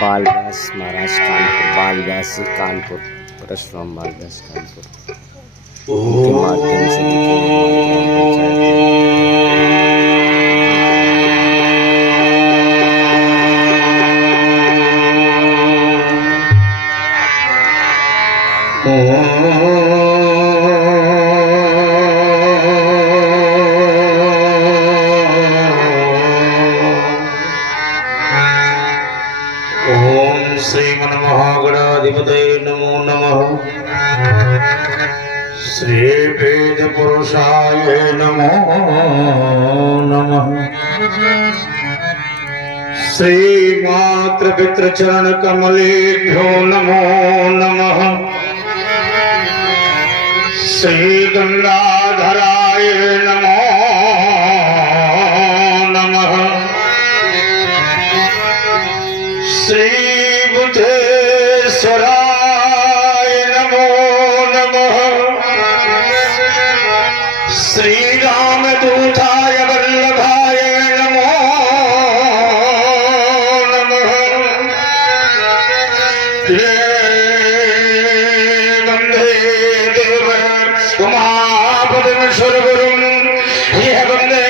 बाल व्यास महाराज कानपुर, बाल व्यास जी कानपुर, परशुराम बाल व्यास कानपुर के माध्यम से श्रीमन्महागणाधिपतये नमो नमः। श्रीवेद पुरुषाय नमो नमः। श्रीमातृपितृचरण कमलेभ्यो नमो नमः। श्रीगंगाधराय नमो नमः। श्रीबुद्धेश्वराय नमो नमः। श्रीरामदूताय वल्लभाय नमो नमः। वंदे देव उमापतिं ये वंदे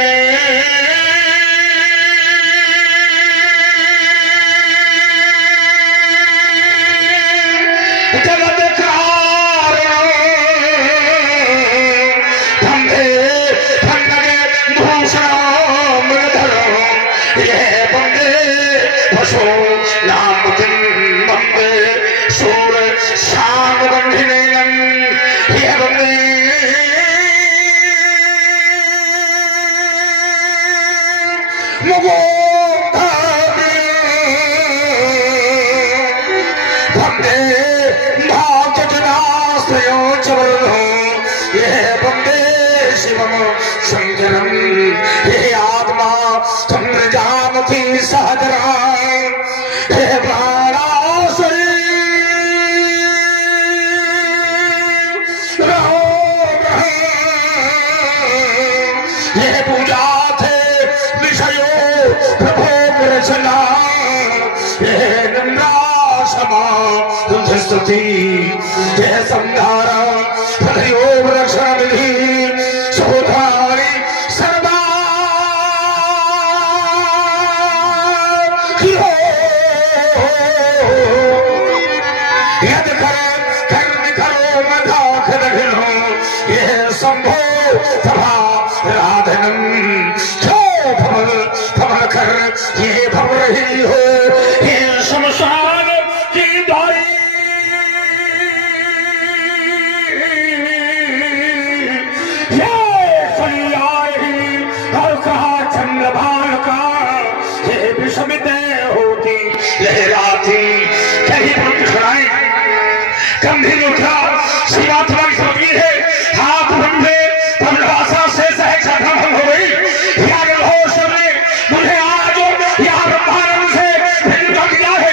शंकरम हे आत्मा चंद्रजामती सहजरा हे प्राणासुरी ये पूजा थे विषयो प्रभो रचना ये निम्राशमा स्तुति ये संहारा हरिओम रक्षा विधि सोधारी सर्वा यद कर्म करो मदाख दघिनो ये संभो सभा राधनम जो भवन भवन कर ये भव रही हो ये शमशान की दारी होती लहराती कहीं खड़ाई गंभीर उठा शिवा तुम्हारी समझी है हाथ बंधे भाषा से सहसा भंग हो गई यार हो सबने मुझे आज यार ब्रह्मांड से भिन्न किया है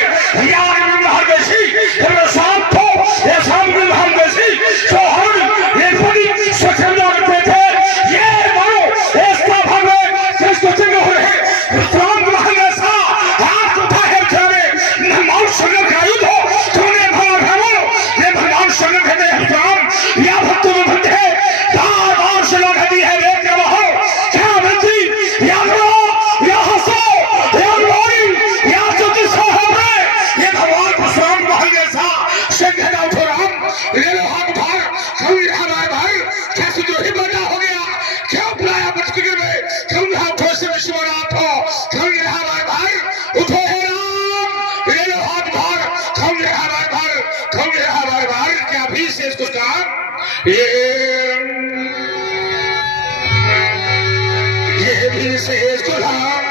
यार ब्रह्मांड वैसी तेरे शांत हो ये शांत ब्रह्मांड वैसी तो हम ये पूरी स्वच्छंद करते थे ये मानो इसका भगवे किसको चिन्ह हो रहे विश्राम ब्रह्मांड ऐसा संगम का युद्ध हो तुमने भला भ्रमो ये भगवान संगम कहते हैं राम या भक्त में भक्त है दार और संगम कहती है वे क्या हो क्या भक्ति या रो या हंसो या रोई या ज्योति सोहरे ये भगवान परशुराम महल जैसा संघ का उठो राम ले लो हाथ भार कभी हमारे भाई क्या सुद्रोही बना हो गया क्या बुलाया बचपन में कभी हाथों से विश्वनाथ हो कभी हमारे भाई उठो क्या भी से इसको कहा ये भी से इसको धाम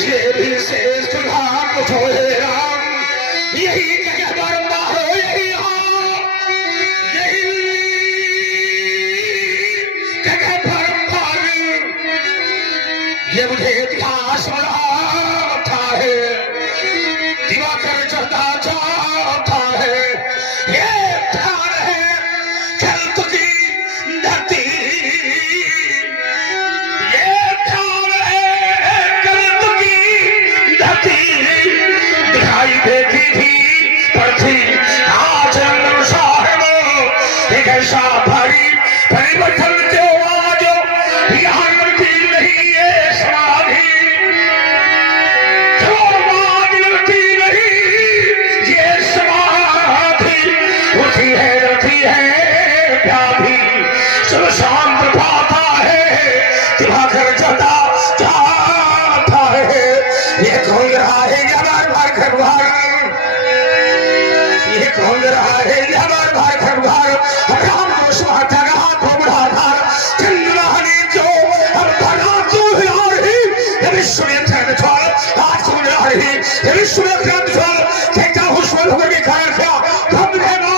ये भी से इसको धाम उठो हे राम यही जगह बारंबार हो यही यही जगह बारंबार ये मुझे इतिहास बताता है दिवाकर चढ़ता जाता है ये ध्यान है चल तुझी धरती ये ध्यान है कल तुझी धरती घर खरघार राम दोष माता हाथ बढ़ाधार चंद्रहनी जो अब धरा जो आ रही ये विश्व में चरण छोड़ आज सुन आ रही ये विश्व में चरण छोड़ क्या हुस्न होकर के खाया क्या हम रहना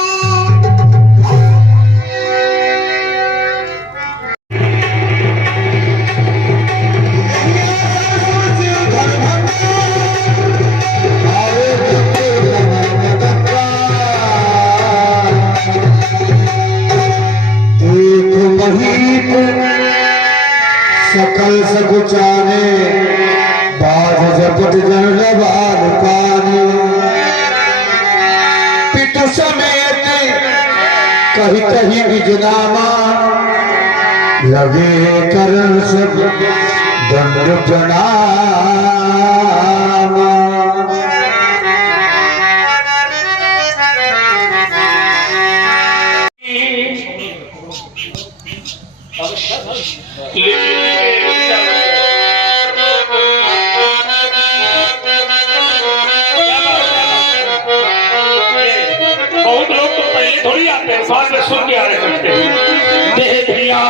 सकल सकुचाने बाज झपट जन लबाल पानी पितु समेत कहीं कहीं निजनामा लगे करण सब दंड प्रणामा बहुत लोग तो पहले थोड़ी आते हैं, बाद में सुन के आ रहे करते हैं। दे दिया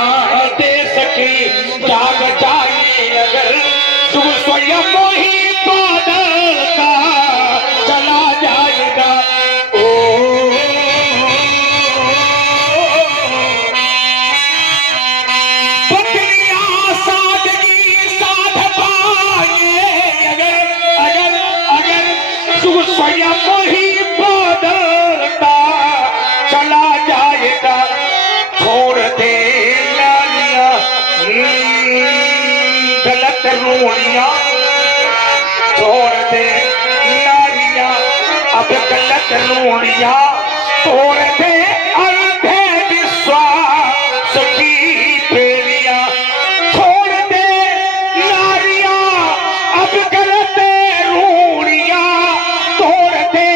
दे सकी जाग जाए अगर तू स्वयं ही बादल का चला जाएगा। ओ पत्नियां सादगी साध पाए अगर तू स्वयं ही बदलता चला जाएगा। छोड़ दे लालिया गलत रूढ़ियां, छोड़ दे लालिया अब गलत रूढ़ियां, तोड़ दे अंधे विश्वास की बेड़ियां, छोड़ दे नारियां अब गलत रूढ़ियां, तोड़ दे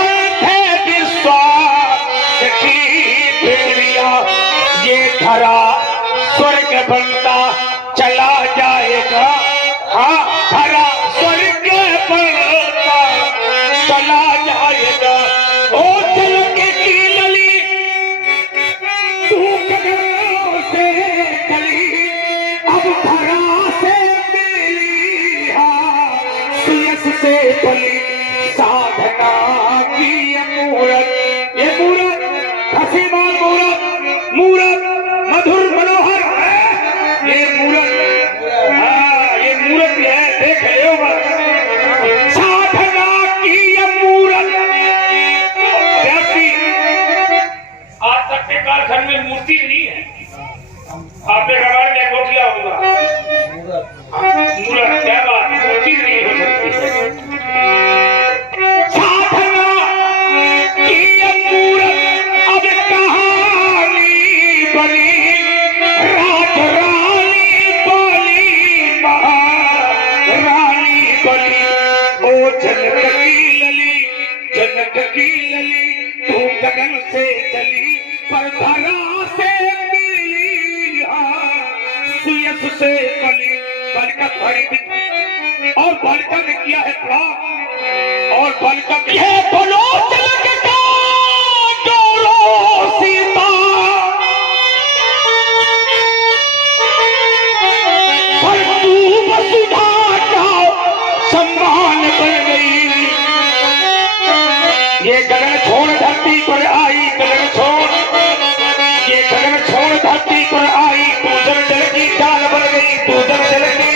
अंधे विश्वास की बेड़ियां। ये धरा स्वर्ग बनता चला जाएगा, हाँ धरा स्वर्ग बनता चला जाएगा। ओ तिलक की लली तू कदमों से चली अब धरा से मिली, हाँ सुयस से बली साधना की ये मूरत हसीमान मूरत मधुर मनोहर है ये मूरत। हाँ ये मूरत है, देख रहे हो साधना की ये मूरत। आज तक के कालखंड में मूर्ति नहीं है, आपने कहा में गोटिया होगा मूरत, क्या बात, मूर्ति नहीं हो सकती। साधना की ये मूरत अब कहानी बनी, राज रानी बनी, महारानी बनी। ओ जनक की लली तू गगन से चली पर धरा से मिली, हाँ सुयस से बली। बरकत भरी और बरकत ने किया है प्रणाम और बरकत है बोलो तिलक का डोरो सीता पर तू वसुधा का सम्मान बन गई। ये गगन छोड़ धरती पर आई, गगन छोड़ ये गगन छोड़ धरती पर आई, तू जल जल की डाल बन गई, तू जल जल की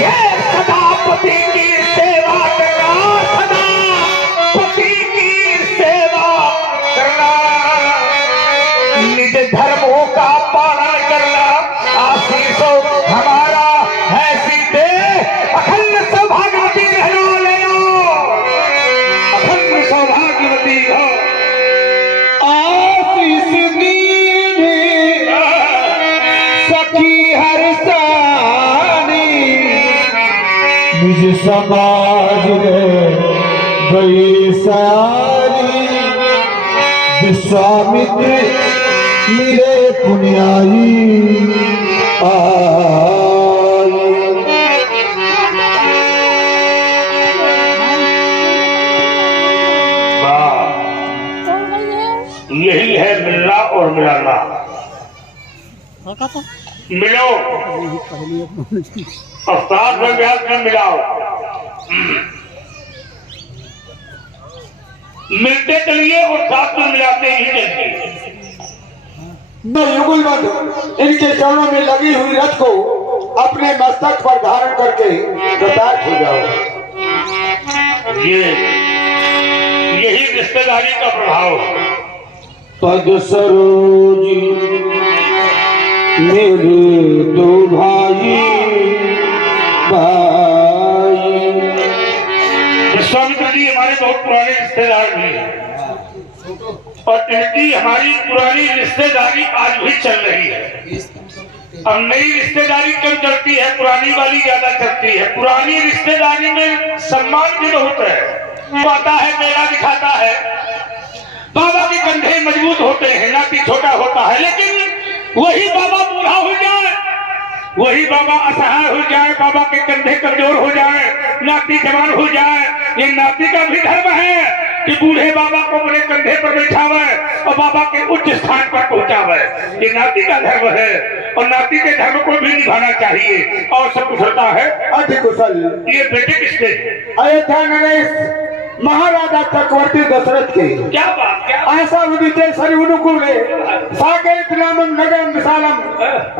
ये सदा पति की सेवा करना, सदा पति की सेवा करना, निज धर्मों का पालन करना। आशीषों हमारा है सीधे अखंड सौभाग्यवती रहना लेना, अखंड सौभाग्यवती हो। आशीष दीजिए सखी हर सानी निज समाज में गई सारी, विश्वामित्र मिले पुण्याई आई। यही और मिलाना। मिलो और साथ में ब्याज में मिलाओ। मिलते चलिए और साथ में मिलाते ही चलिए। युगलबद्ध इनके चरणों में लगी हुई रथ को अपने मस्तक पर धारण करके कृतार्थ हो जाओ। यही रिश्तेदारी का प्रभाव। पद सरोज मेरे दो भाई विश्वामित्र जी हमारे बहुत पुराने रिश्तेदार भी हैं और इनकी हमारी पुरानी रिश्तेदारी आज भी चल रही है। अब नई रिश्तेदारी कम चलती है, पुरानी वाली ज्यादा चलती है। पुरानी रिश्तेदारी में सम्मान भी बहुत है। वो आता है, मेला दिखाता है, बाबा के कंधे मजबूत होते हैं, नाती छोटा होता है। लेकिन वही बाबा बूढ़ा हो जाए, वही बाबा असहाय हो जाए, बाबा के कंधे कमजोर हो जाए, नाती जवान हो जाए, ये नाती का भी धर्म है कि बूढ़े बाबा को अपने कंधे पर बैठावे और बाबा के उच्च स्थान पर पहुंचावे। ये नाती का धर्म है और नाती के धर्म को भी निभाना चाहिए। और सब कुशलता है। अति कुशल। ये बेटे किसके? अयोध्या नरेश महाराजा चक्रवर्ती दशरथ के। क्या बात, क्या ऐसा उदिते सरिवनुकूले साकेत नामं नगरं विशालम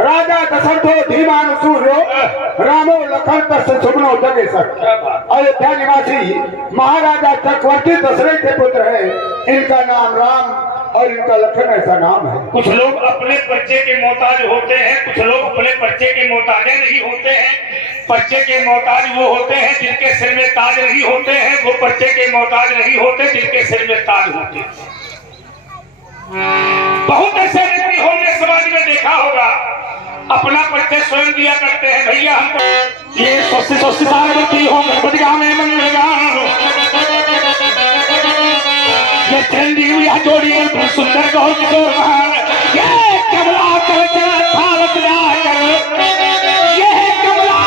राजा दशरथो धीमान सूर्यो रामो लखन तस्य सुमनो जगे सर। अयोध्या निवासी महाराजा चक्रवर्ती दशरथ के पुत्र है। इनका नाम राम और इनका लखन ऐसा नाम है। कुछ लोग अपने बच्चे के मोहताज होते हैं, कुछ लोग अपने बच्चे के मोहताजे नहीं होते हैं। बच्चे के मोहताज वो होते हैं जिनके सिर में ताज नहीं होते हैं, वो बच्चे के मोहताज नहीं होते जिनके सिर में ताज होते हैं। बहुत ऐसे व्यक्ति होंगे समाज में, देखा होगा, अपना परिचय स्वयं दिया करते हैं। भैया हमको ये स्वस्थ सारवती हो गणपतिगा में मंगलगान, ये चिरंजीव या जोड़ी सुंदर गौर किशोर महान, ये कमला कर थालत जाकर, ये कमला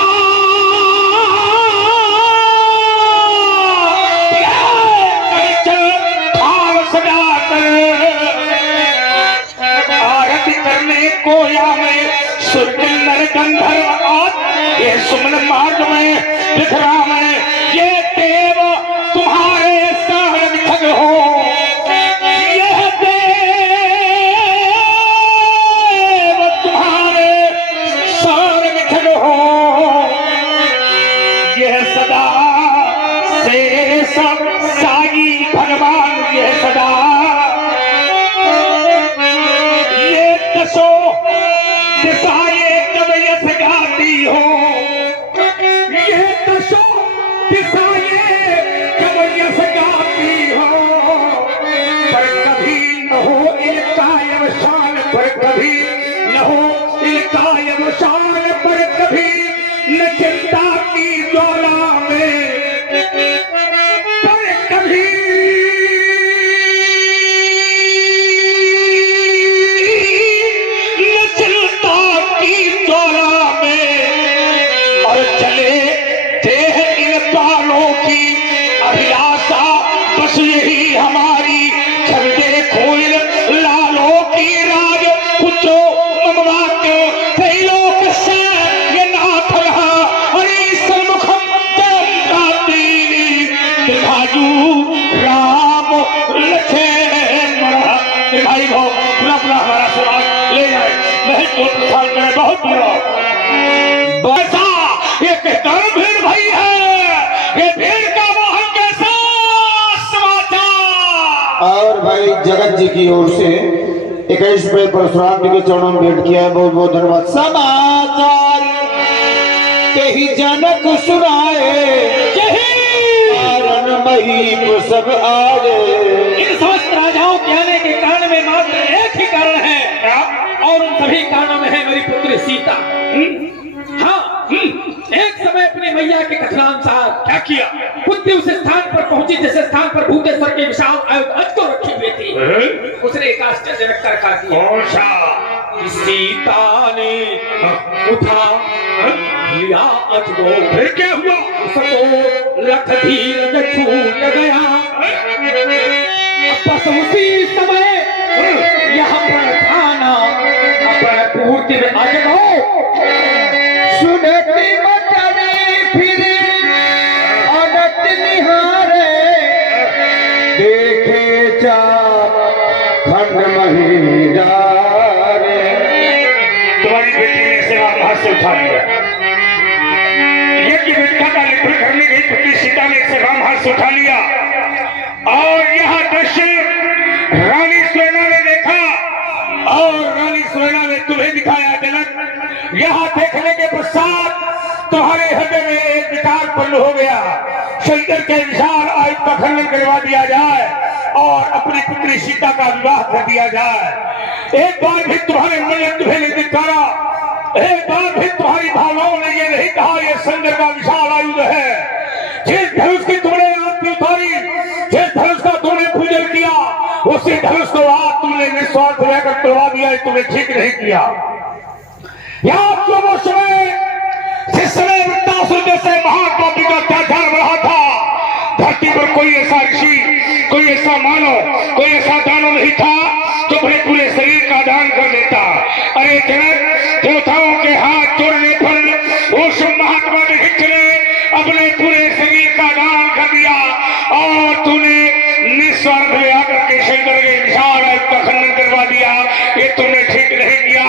आरती करने कोया में सुरकिंदर गंधर्व आज ये सुमन मार्ग में बिखरा में ये देव तुम्हारे शरण ठग हो, ये देव तुम्हारे शरण ठग हो, ये सदा से सब साई भगवान, ये सदा दिशाए जब यश गाती हो, ये दशो दिशाए जब यश गाती हो, पर कभी न हो इनका अवसान, पर कभी न हो इनका अवसान, पर कभी न चिंता की ज्वाला में, पर कभी यही हमारी छब देखो लालो की राज कुचो ममवा के त्रैलोक से ये नाथ रहा हरि सन्मुखम जयंती दिलभाजू राम लक्ष्मण। भाई भाव पूरा हमारा समाज ले जाए, महल को प्रसाद करे, बहुत बुरा बसा एक भीड़ भाई है, ये भीड़ का वाहन कैसा और भाई जगत जी की ओर से 21 पे परशुराम जी के चरणों में भेंट किया है। बहुत बहुत धन्यवाद। समाचार कही जनक सुनाए, मही सब आगे। इन समस्त राजाओं के आने के कारण में मात्र एक ही कारण है, और उन सभी कारणों में है मेरी पुत्री सीता। हाँ, एक समय अपनी मैया के कथनानुसार क्या किया, पुत्री उस स्थान पर पहुंची जिस स्थान पर भूतेश्वर के विशाल अज को रखी हुई थी। उसने एक आश्चर्यजनक कार्य किया। सीता ने उठा लिया अज को, फिर क्या हुआ, उसको लख धीरज छूट गया। बस उसी समय यह मूर्ति में आगे कहो। सुनती मचली फिर अगत निहारे, देखे चा खंड महिंद्रारे। तुम्हारी बेटी ने सेवा में हाथ से उठा लिया। यज्ञ वेदिका का लिखन करने गई पुत्री सीता ने सेवा में हाथ से उठा लिया और यह दृश्य रानी सुनैना ने देखा और रानी सुनैना ने तुम्हें दिखाया। जनक, यहाँ देखने के पश्चात तुम्हारे हृदय में एक विचार उत्पन्न हो गया, शंकर के विशाल आयु का खंडन करवा दिया जाए और अपनी पुत्री सीता का विवाह कर दिया जाए। एक बार भी तुम्हारे मन ने तुम्हें नहीं धिक्कारा, एक बार भी तुम्हारी भावनाओं ने ये नहीं कहा ये शंकर का विशाल आयुध है। जिस धनुष की तुमने आरती उतारी, जिस धनुष का तुमने पूजन किया, उसी धनुष को आज तुमने निस्वार्थ रहकर तोड़वा दिया, तुमने ठीक नहीं किया। याद करो वो समय जिस समय वृत्तासुर जैसे महापापी का अत्याचार बढ़ा था, धरती पर कोई ऐसा ऋषि, कोई ऐसा मानव, कोई ऐसा दानव नहीं था जो अपने पूरे शरीर का दान कर देता। अरे जनक, देवताओं के हाथ जोड़ने पर उस महात्मा दीक्षित ने अपने पूरे शरीर का दान कर दिया और तूने निस्वार्थ में आकर के शंकर के विशाल आयु का खंडन करवा दिया। ये तुमने ठीक नहीं किया।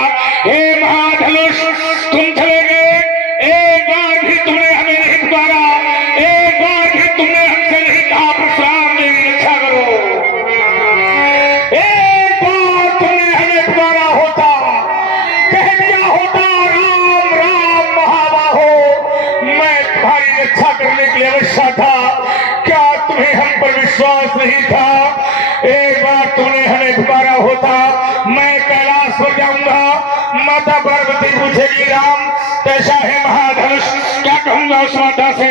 हे महाधनुष, तुम चले गए, एक बार भी तुमने हमें नहीं पुकारा, एक बार भी तुमने हमसे नहीं कहा परशुराम मेरी रक्षा करो। एक बार तुमने हमें पुकारा होता, कह दिया होता राम राम महाबाहो, मैं तुम्हारी रक्षा करने के लिए अवश्य था। क्या तुम्हें हम पर विश्वास नहीं था? एक बार तुमने हमें पुकारा होता, मैं कैलाश पर जाऊंगा, माता पार्वती पूछेगी राम कैसा है महाधनुष, क्या कहूंगा उस माता से?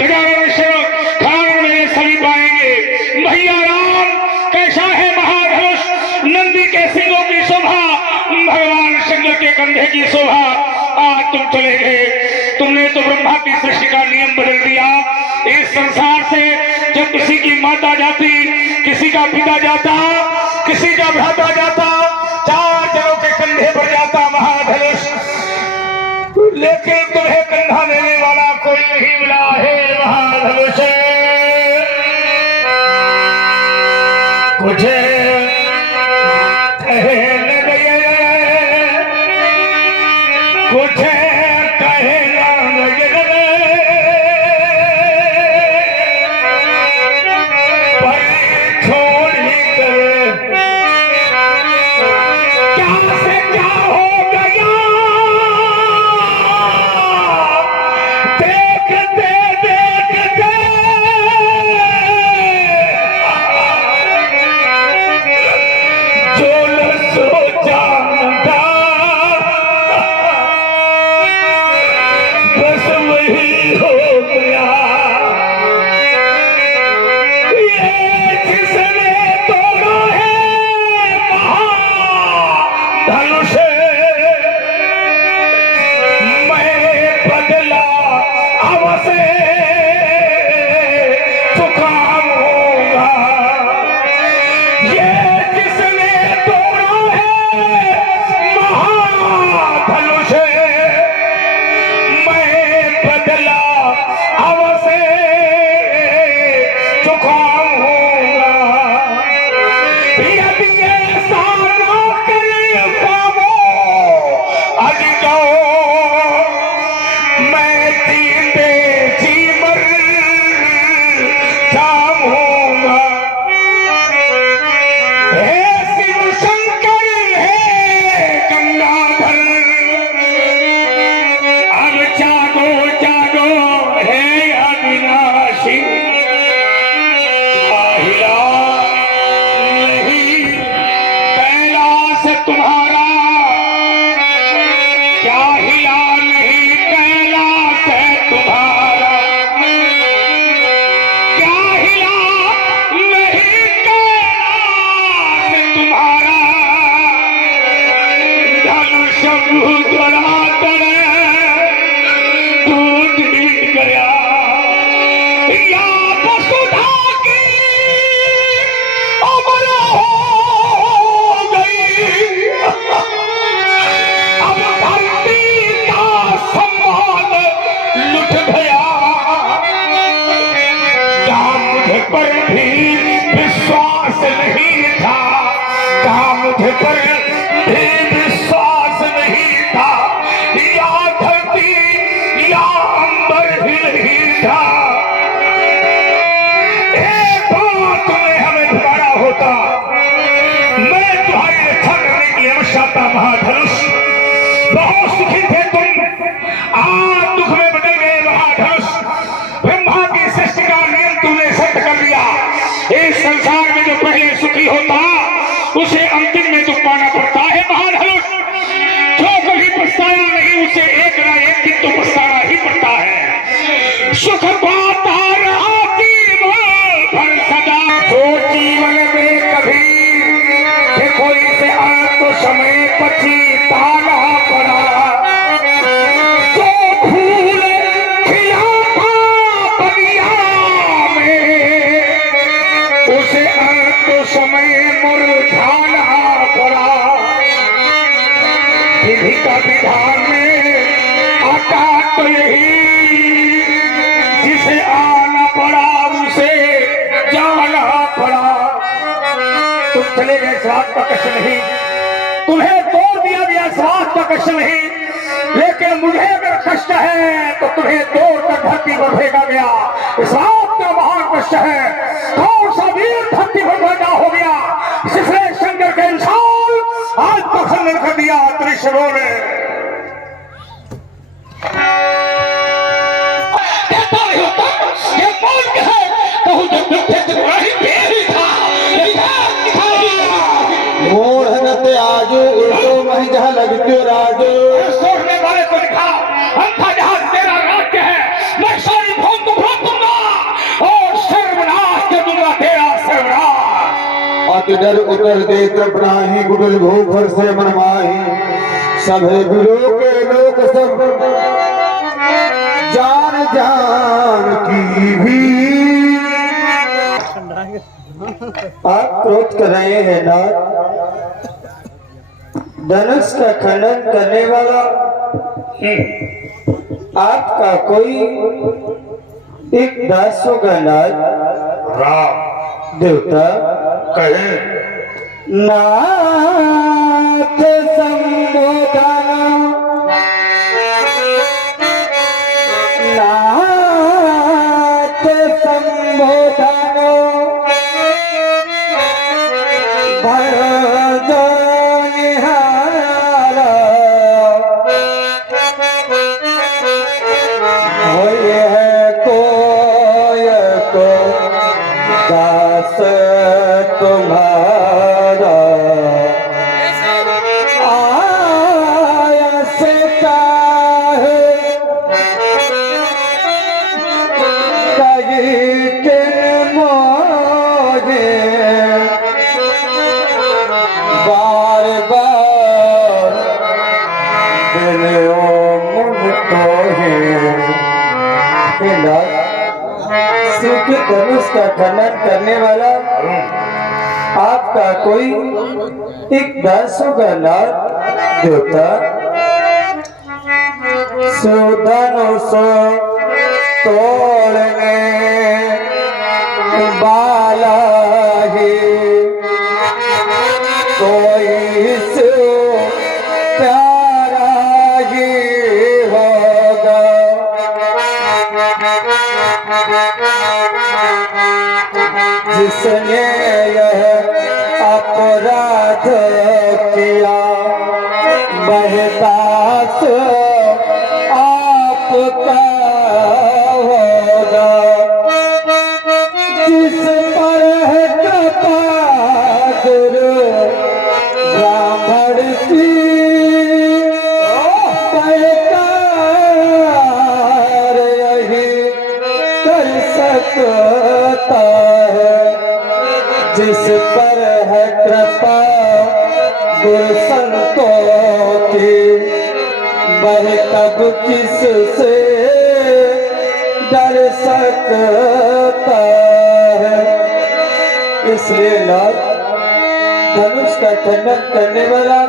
कारण मेरे सभी पाएंगे भैया राम कैसा है महाधनुष, नंदी के सिंगों की शोभा, भगवान शंकर के कंधे की शोभा। आज तुम चले गए, तुमने तो ब्रह्मा की सृष्टि का नियम बदल दिया। इस संसार से जब किसी की माता जाती, किसी का पिता जाता, किसी का भ्राता जाता, चार जनों के कंधे पर जाता महाधनुष, लेकिन तुम्हें कंधा देने वाला कोई नहीं मिला। है महाधनुष, कुछ कहने गए, कुछ कहना गए, पर छोड़ ही कर क्या से क्या हो गया, देखते देखते पर भी विश्वास नहीं था, कहा मुझ पर भी विश्वास नहीं था, या धरती या अंबर ही नहीं था। एक बात तुम्हें हमें दोबारा होता, मैं तुम्हारी रक्षा करने की आवश्यकता महाधनुष। बहुत सुखी थे तुम, आज दुख में बदल गए महाधनुष। ब्रह्मा की सृष्टि का नियम तुमने सत्य कर दिया। इस संसार में जो पहले सुखी होता उसे अंतिम में दुख पाना पड़ता है महाधनुष। जो कभी पछताया नहीं उसे एक ना एक दिन तो पछताना ही पड़ता है। सुख पाता रहा पर सदा, तो जीवन में कभी देखो इसे तो समय पछताना पड़ा, तो फूल खिला था बगिया में उसे तो समय मुरझाना पड़ा। विधि का विधान में आता तो यही, जिसे आना पड़ा उसे जाना पड़ा। तुम चले गए स्वास्थ्य का कष्ट नहीं, तुम्हें तोड़ दिया गया स्वास्थ्य का कष्ट नहीं, लेकिन मुझे अगर कष्ट है तो तुम्हें तोड़ कर धरती पर फेंका गया। स्वास्थ्य का महान कष्ट है। कौन सा वीर धरती पर पैदा हो गया, जिसने शंकर के इंसान आज प्रसन्न कर दिया त्रिशरों ने। मोहनते आजो उल्टो मही जहाँ लगते राजो, सोचने वाले को दिखाओ, अंधा जहाज तेरा राज्य है। मैं सारी भूमि को भ्रम दूंगा और सर्वनाश कर दूंगा तेरा सर्वनाश। अति डर उतर दे तृपनाही, गुडल भूखर से मन माही, सभे लोग लोग सब जान जान की भी। आप क्रोध कर रहे हैं ना, धनुष का खनन करने वाला आपका कोई एक दास होगा नाथ। राम देवता कहे नाथ संबोधन, नाथ संबोधन तुम्हारा आया से काहे कही के मोहे बार बार दिलो मुझ तो शिव के धनुष का खनन करने वाला आपका कोई एक दास होगा नाथ। देवता सुधनुष तोड़ने वाला ही कोई से प्यारा ही होगा, जिसने यह अपराध किया, बहदास आपका होगा। जिस पर है कृपा गुरु ब्राह्मण की, यही कर सकता है। जिस पर है कृपा गुरु संतों की, वह कब किस से डर सकता है। इसलिए नाथ धनुष का खंडन करने वाला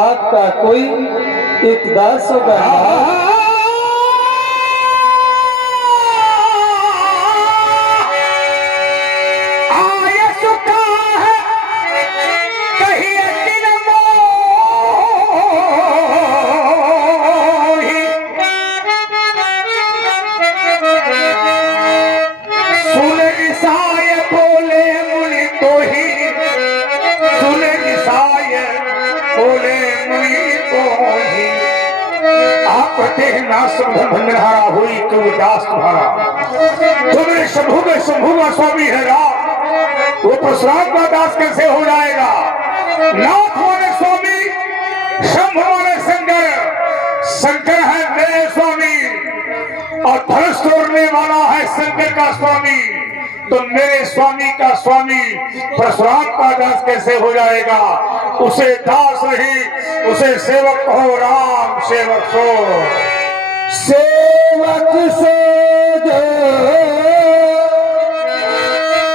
आपका कोई एक दास होगा। कहते हैं ना शंभु भंडहारा हुई तो दास तुम्हारा। तो मेरे शंभु में शंभु का स्वामी है राम, वो परशुराम का दास कैसे हो जाएगा? नाथ वाले स्वामी, शंभु वाले शंकर, शंकर है मेरे स्वामी और धनुष तोड़ने वाला है शंकर का स्वामी। तो मेरे स्वामी का स्वामी परशुराम का दास कैसे हो जाएगा? उसे दास नहीं, उसे सेवक कहो, राम सेवक हो। सेवक से जो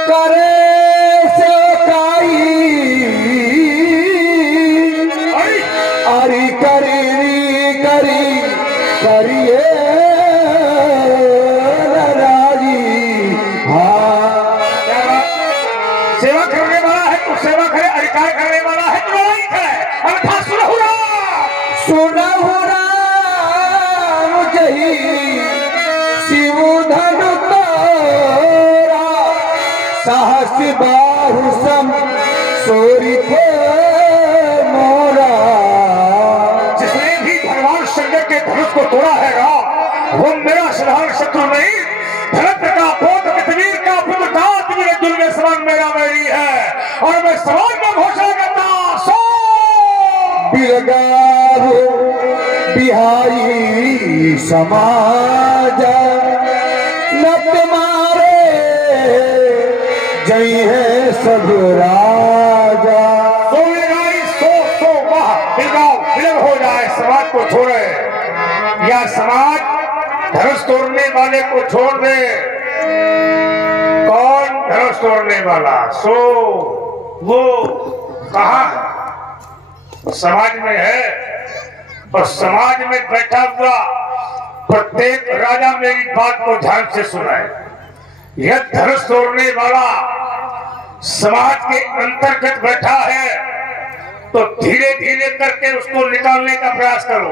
करे सेवकाई, अरे करी करिए सेवा करने वाला है तो सेवा करे, अधिकार करने वाला है तो लड़ाई करे। अन्यथा सुनहु राम जही शिव धनु तोरा, साहस बाहु सम सोरी थे मोरा। जिसने भी भगवान शंकर के धनुष को तोड़ा है वो मेरा साधारण शत्रु नहीं, धरत का पोत पृथ्वी का पुत्रदात मेरे दिल में समान मेरा वैरी है। और मैं समाज में घोषणा करता सो बिरगारो बिहारी समाज न तुम्हारे जय है सब राजा। तो विलग हो जाए, समाज को छोड़े या समाज धनुष तोड़ने वाले को छोड़ दे। कौन धनुष तोड़ने वाला? सो वो कहाँ है? समाज में है। और समाज में बैठा हुआ प्रत्येक राजा मेरी बात को ध्यान से सुनाए। यह धनुष तोड़ने वाला समाज के अंतर्गत बैठा है तो धीरे धीरे करके उसको निकालने का प्रयास करो।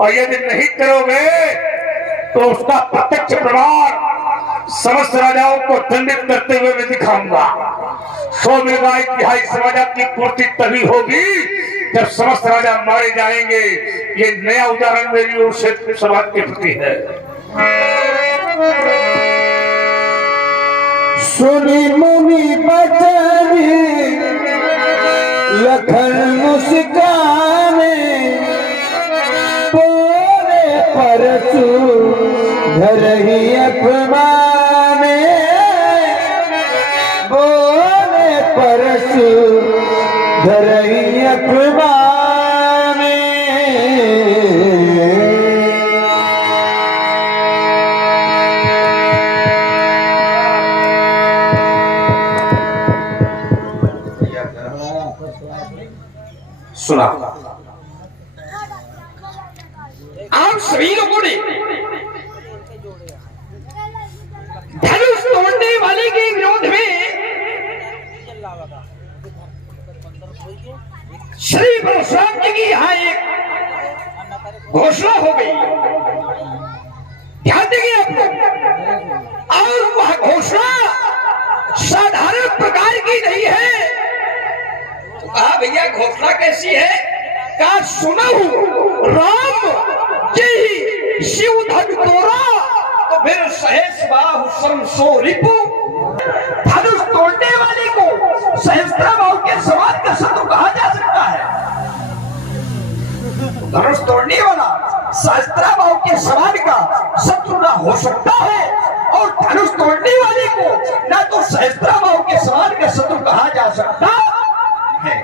और यदि नहीं करोगे तो उसका प्रत्यक्ष प्रमाण समस्त राजाओं को दंडित करते हुए मैं दिखाऊंगा। 100 में 1 तिहाई समाज की पूर्ति तभी होगी जब समस्त राजा मारे जाएंगे। ये नया उदाहरण मेरी ओर से समाज के प्रति है। सुनी मुनि बचनी लखन मुस्काने, बोले परसु धरही अपमाने, बोले परसु धरही अपमाने। सुना आप सभी लोगों ने धनुष तोड़ने वाले के विरोध में श्री परशुराम जी की यहाँ एक घोषणा हो गई। ध्यान देंगे आप लोग। और वह घोषणा साधारण प्रकार की नहीं है। तो कहा भैया घोषणा कैसी है? कहा सुनहु राम जय शिव धन तोरा, तो फिर सहस बाहु सम सो रिपु। धनुष तोड़ने वाले को सहस्त्र बाहु के समान का शत्रु कहा जा सकता है। धनुष तोड़ने वाला सहस्त्र बाहु के समान का शत्रु ना हो सकता है। और धनुष तोड़ने वाले को ना तो सहस्त्र बाहु के समान का शत्रु कहा जा सकता है।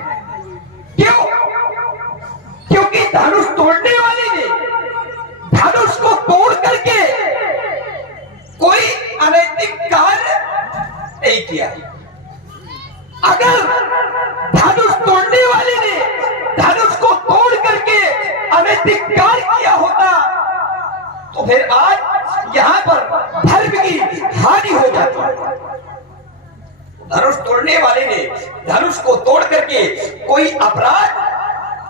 क्यों? क्योंकि धनुष तोड़ने वाले ने धनुष को तोड़ करके कोई अनैतिक कार्य नहीं किया। अगर धनुष तोड़ने वाले ने धनुष को तोड़ करके अनैतिक कार्य किया होता तो फिर आज यहाँ पर धर्म की हानि हो जाती। धनुष तोड़ने वाले ने धनुष को तोड़ करके कोई अपराध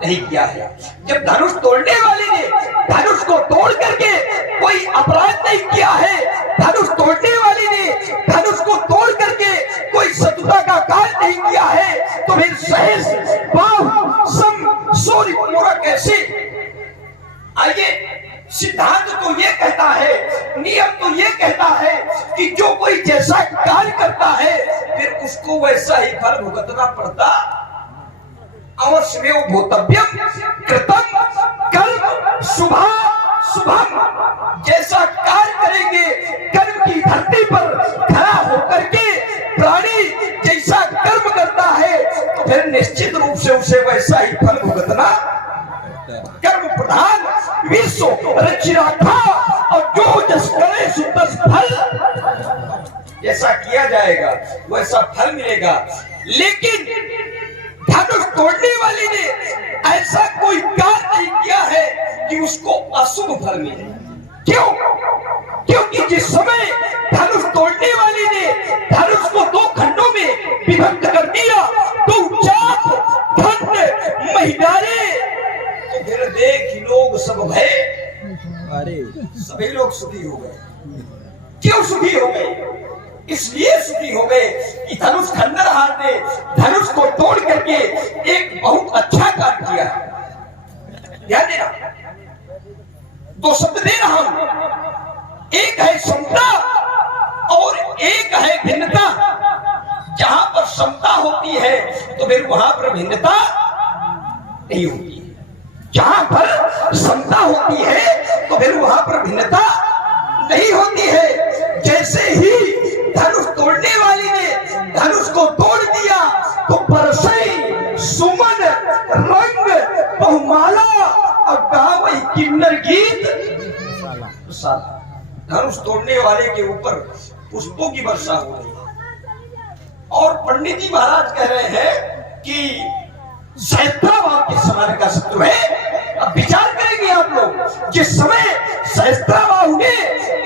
नहीं किया है। जब धनुष तोड़ने वाले ने धनुष को तोड़ करके कोई अपराध नहीं किया है, धनुष तोड़ने वाले ने धनुष को तोड़ करके कोई शत्रुता का कार्य नहीं किया है, तो फिर सहस बाहु सम सोरी पूरा कैसे? आइए तो ये कहता है कि जो कोई जैसा कार्य करता है फिर उसको वैसा ही फल भुगतना पड़ता। अवश्य भूतव्यम कृतम कर्म शुभम। जैसा कार्य करेंगे कर्म की धरती पर खड़ा होकर के प्राणी जैसा कर्म करता है तो फिर निश्चित रूप से उसे वैसा ही फल भुगतना। कर्म प्रधान विश्व रचना था और जो जस करे सो तस फल। जैसा किया जाएगा वैसा फल मिलेगा। लेकिन धनुष तोड़ने वाले ने ऐसा कोई कार्य नहीं किया है कि उसको अशुभ फल मिले। क्यों? क्योंकि जिस समय धनुष तोड़ने वाले ने धनुष को दो खंडों में विभक्त कर दिया तो चाप खंड महिलाएं तो फिर देख लोग सब भय, सभी लोग सुखी हो गए। क्यों सुखी हो गए? इसलिए सुखी हो गए कि धनुष खंडरहार ने धनुष को तोड़ करके एक बहुत अच्छा काम किया। ध्यान देना, दो शब्द दे रहा हूं, एक है समता और एक है भिन्नता। जहां पर समता होती है तो फिर वहां पर भिन्नता नहीं होती है। जहां पर समता होती है तो फिर वहां पर भिन्नता नहीं होती है। जैसे ही धनुष तोड़ने वाली ने धनुष को तोड़ दिया तो परसई सुमन रंग बहुमाला और गावई किन्नर गीत। धनुष तोड़ने वाले के ऊपर पुष्पों की वर्षा हो रही है और पंडित जी महाराज कह रहे हैं कि सहस्त्राबाहु के समान का शत्रु है। अब विचार करेंगे आप लोग, जिस समय सहस्त्राबाहु ने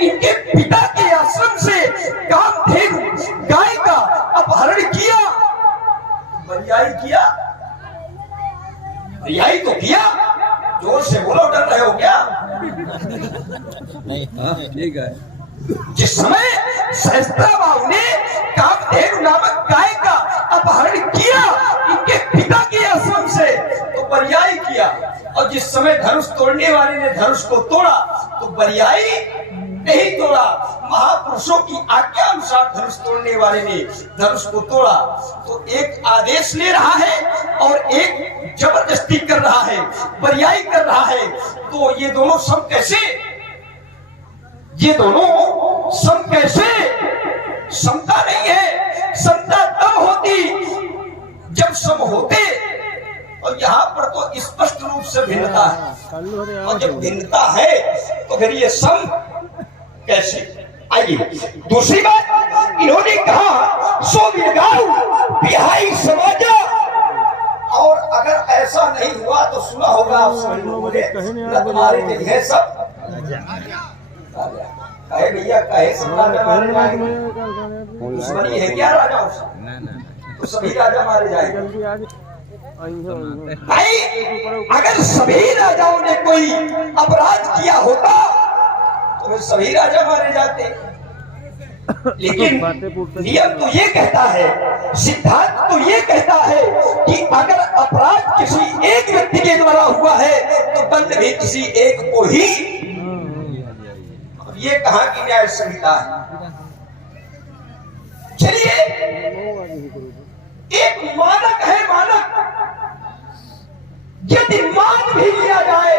इनके पिता के आश्रम से कामधेनु गाय का अपहरण किया, बरियाई किया, बरियाई तो किया। जोर से बोलो, डर रहे हो क्या? ठीक है। जिस समय सहस्त्राबाहु ने कामधेनु नामक गाय का अपहरण किया इनके पिता के आश्रम से तो बरियाई किया, और जिस समय धनुष तोड़ने वाले ने धनुष को तोड़ा तो बरियाई नहीं तोड़ा। महापुरुषों की आज्ञा अनुसार धनुष तोड़ने वाले ने धनुष को तोड़ा। तो एक आदेश ले रहा है और एक जबरदस्ती कर रहा है, बरियाई कर रहा है। तो ये दोनों सम कैसे? ये दोनों सम कैसे? समता नहीं है। समता तब होती जब सम होते, और यहाँ पर तो स्पष्ट रूप से भिन्नता है। और जब भिन्नता है तो फिर ये सम कैसे? आइए दूसरी बात, इन्होंने कहा सो बिरगाऊ बिहाई समाजा। और अगर ऐसा नहीं हुआ तो सुना होगा आप सभी लोगों ने, न तुम्हारे लिए है सब कहे भैया, कहे सब राजा मारे जाएंगे। दुश्मनी है क्या राजाओं से? तो सभी राजा मारे जाएंगे। भाई अगर सभी राजाओं ने कोई अपराध किया होता तो फिर सभी राजा मारे जाते। लेकिन नियम तो ये कहता है, सिद्धांत तो ये कहता है कि अगर अपराध किसी एक व्यक्ति के द्वारा हुआ है तो दंड भी किसी एक को ही। ये कहाँ की न्याय संहिता है? चलिए एक मानक है, मानक यदि मान भी लिया जाए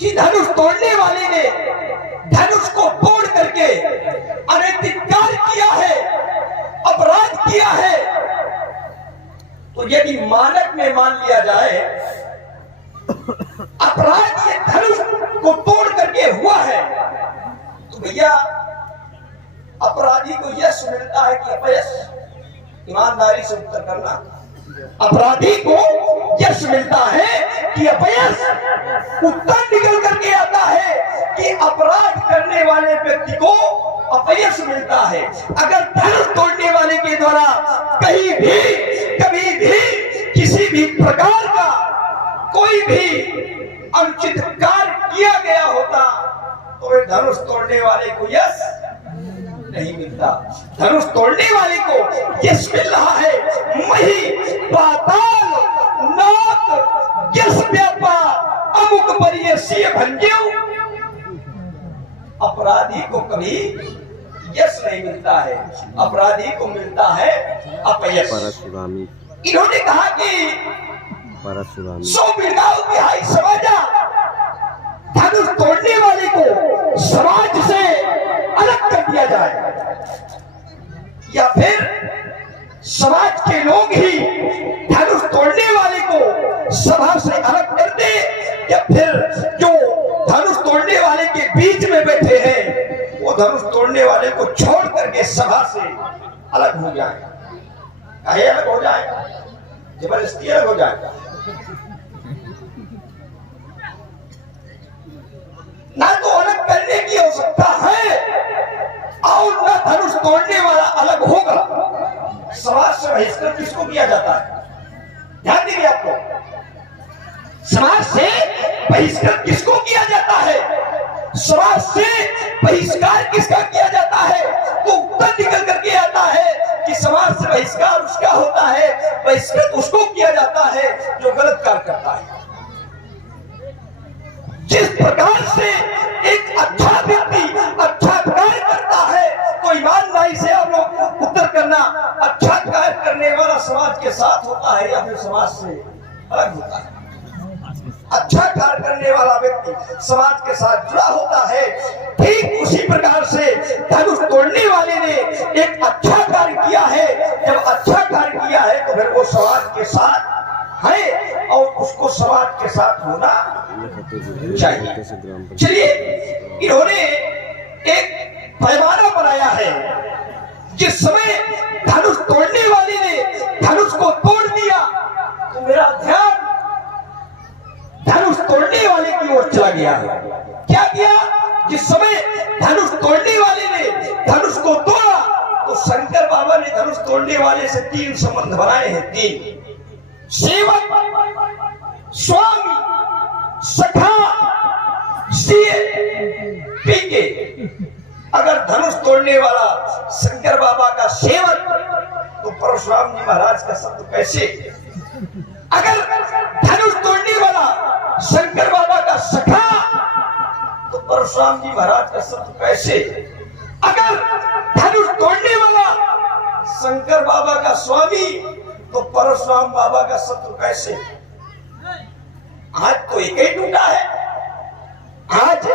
कि धनुष तोड़ने वाले ने धनुष को तोड़ करके अनैतिक कार्य किया है, अपराध किया है, तो यदि मानक में मान लिया जाए अपराध ये धनुष को तोड़ करके हुआ है तो भैया अपराधी को यश मिलता है कि अपयश? ईमानदारी से उत्तर करना। अपराधी को यश मिलता है कि अपयश? उत्तर निकल करके आता है कि अपराध करने वाले व्यक्ति को अपयश मिलता है। अगर धनुष तोड़ने वाले के द्वारा कहीं भी कभी भी किसी भी प्रकार का कोई भी अनुचित कार्य किया गया होता तो वे धनुष तोड़ने वाले को यश नहीं मिलता। धनुष तोड़ने वाले को यश मिल रहा है। मही पाताल नाक यश व्यापा अमुक परियसीय भंज्यो। अपराधी को कभी यश नहीं मिलता है, अपराधी को मिलता है अपयश। परशुरामी इन्होंने कहा कि परशुरामी 100 बिरगाओं की हाई समाजा, धनुष तोड़ने वाले को समाज से अलग कर दिया जाए, या फिर समाज के लोग ही धनुष तोड़ने वाले को सभा से अलग कर दे, या फिर जो धनुष तोड़ने वाले के बीच में बैठे हैं वो धनुष तोड़ने वाले को छोड़ करके सभा से अलग हो जाए। काहे अलग हो जाए? जबरदस्ती अलग हो जाए। ना तो अलग करने की आवश्यकता है और ना धनुष तोड़ने वाला अलग होगा। समाज से बहिष्कृत किसको किया जाता है? ध्यान दीजिए आप लोग, समाज से बहिष्कृत किसको किया जाता है? समाज से बहिष्कार किसका किया जाता है? तो उत्तर निकल करके आता है कि समाज से बहिष्कार उसका होता है, बहिष्कृत उसको किया जाता है जो गलत कार्य करता है। जिस प्रकार से एक अच्छा व्यक्ति अच्छा कार्य करता है तो ईमानदारी से आप लोग उत्तर करना, अच्छा कार्य करने वाला समाज के साथ होता है या फिर समाज से अलग होता है? अच्छा कार्य करने वाला व्यक्ति समाज के साथ जुड़ा होता है। ठीक उसी प्रकार से धनुष तोड़ने वाले ने एक अच्छा कार्य किया है। जब अच्छा कार्य किया है तो फिर वो समाज के साथ है और उसको समाज के साथ होना चाहिए। चलिए, इन्होंने एक पैमाना बनाया है। जिस समय धनुष तोड़ने वाले ने धनुष को तोड़ दिया तो मेरा ध्यान धनुष तोड़ने वाले की ओर चला गया। क्या किया? जिस समय धनुष तोड़ने वाले ने धनुष को तोड़ा तो शंकर बाबा ने धनुष तोड़ने वाले से 3 संबंध बनाए हैं। 3 सेवक, स्वामी, सखा, पीके। अगर धनुष तोड़ने वाला शंकर बाबा का सेवक तो परशुराम जी महाराज का शब्द कैसे? अगर धनुष तोड़ने वाला शंकर बाबा का सखा तो परशुराम जी महाराज का शब्द कैसे? अगर धनुष तोड़ने वाला शंकर बाबा का स्वामी तो परशुराम बाबा का शत्रु कैसे? आज तो एक ही टूटा है, आज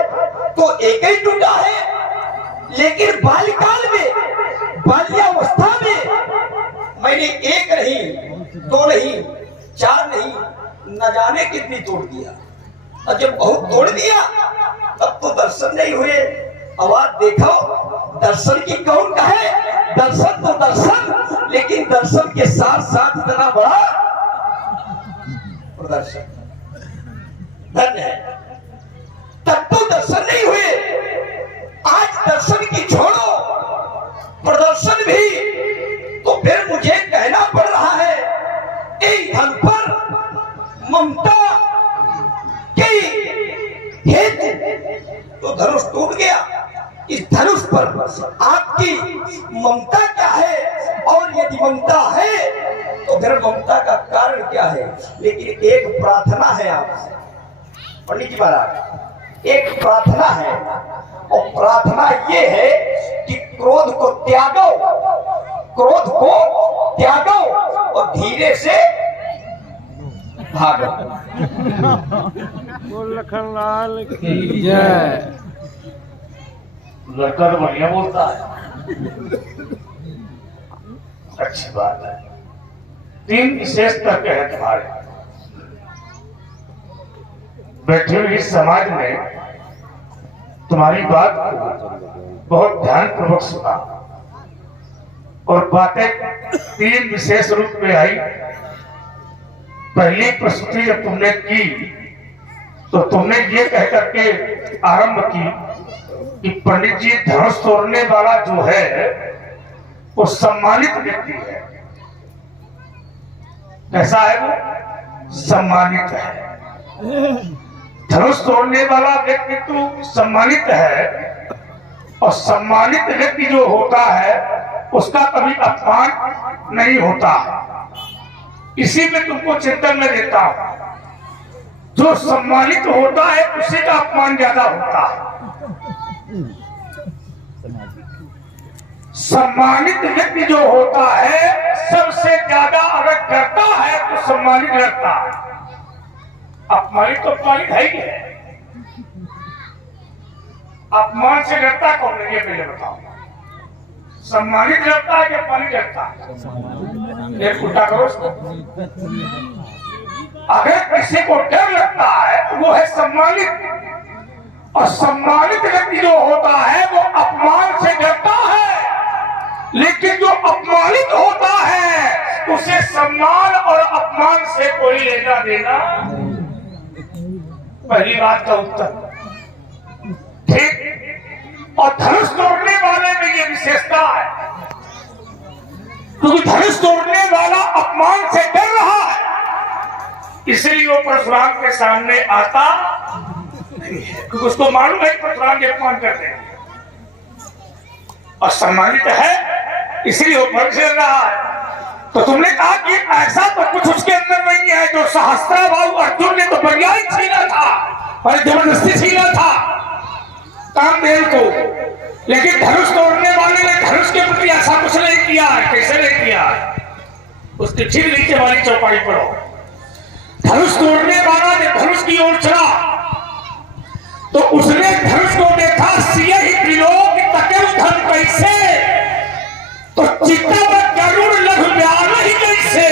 तो एक ही टूटा है, लेकिन बाल्यकाल में, बाल्यावस्था में मैंने 1 नहीं, 2 नहीं, 4 नहीं, न जाने कितनी तोड़ दिया। और जब बहुत तोड़ दिया तब तो दर्शन नहीं हुए। अब आप देखो, दर्शन की कौन कहे? दर्शन तो दर्शन, लेकिन दर्शन के साथ साथ इतना बड़ा प्रदर्शन धन्य है, तब तो दर्शन नहीं हुए। आज दर्शन की छोड़ो, प्रदर्शन भी तो फिर मुझे कहना पड़ रहा है। एक धन पर ममता की हेतु तो धनुष टूट गया। इस धनुष पर आपकी ममता क्या है? और यदि ममता है तो फिर ममता का कारण क्या है? लेकिन एक प्रार्थना है आपसे पंडित जी महाराज, एक प्रार्थना है, और प्रार्थना ये है कि क्रोध को त्यागो, क्रोध को त्यागो और धीरे से भागो। लखनलाल की जय। लड़का तो बढ़िया बोलता है, अच्छी बात है। 3 विशेष तर्क है तुम्हारे। बैठे हुए इस समाज में तुम्हारी बात को बहुत ध्यान पूर्वक सुना और बातें 3 विशेष रूप में आई। पहली प्रस्तुति जब तुमने की तो तुमने ये कह करके आरंभ की कि पंडित जी, धनुष तोड़ने वाला जो है वो सम्मानित व्यक्ति है। कैसा है वो? सम्मानित है। धनुष तोड़ने वाला व्यक्ति तो सम्मानित है, और सम्मानित व्यक्ति जो होता है उसका कभी अपमान नहीं होता। इसी में तुमको चिंतन में देता हूं। जो सम्मानित होता है उसी का अपमान ज्यादा होता है। सम्मानित व्यक्ति जो होता है सबसे ज्यादा अगर डरता है तो सम्मानित डरता है। अपमानित तो अपमानित है ही है। अपमान से डरता कौन है ये पहले बताओ। सम्मानित डरता है कि अपमानित डरता है? एक उल्टा करो उसको। अगर किसी को डर लगता है तो वो है सम्मानित, और सम्मानित व्यक्ति जो होता है वो अपमान से डरता है। लेकिन जो अपमानित होता है उसे सम्मान और अपमान से कोई लेना देना। पहली बात का उत्तर ठीक। और धनुष तोड़ने वाले में ये विशेषता है, क्योंकि धनुष तोड़ने वाला अपमान से डर रहा है, इसलिए वो परशुराम के सामने आता नहीं है, क्योंकि उसको मालूम है कि परशुराम ये अपमान करते हैं। और सम्मानित है इसलिए वो पर खेल रहा है। तो तुमने कहा कि ऐसा तो कुछ उसके अंदर नहीं है जो सहस्त्राबाहु अर्जुन ने तो बरियाई छीना था और जबरदस्ती छीना था कामदेव को, लेकिन धनुष तोड़ने वाले ने धनुष के प्रति ऐसा कुछ नहीं किया है। कैसे नहीं किया है? उसके ठीक नीचे वाली चौपाई पढ़ो। धनुष तोड़ने वाला ने धनुष की ओर चला तो उसने धनुष को देखा, सिया ही त्रिलोक तके धन कैसे, तो चित्ता में गरुड़ लघु व्यान ही कैसे।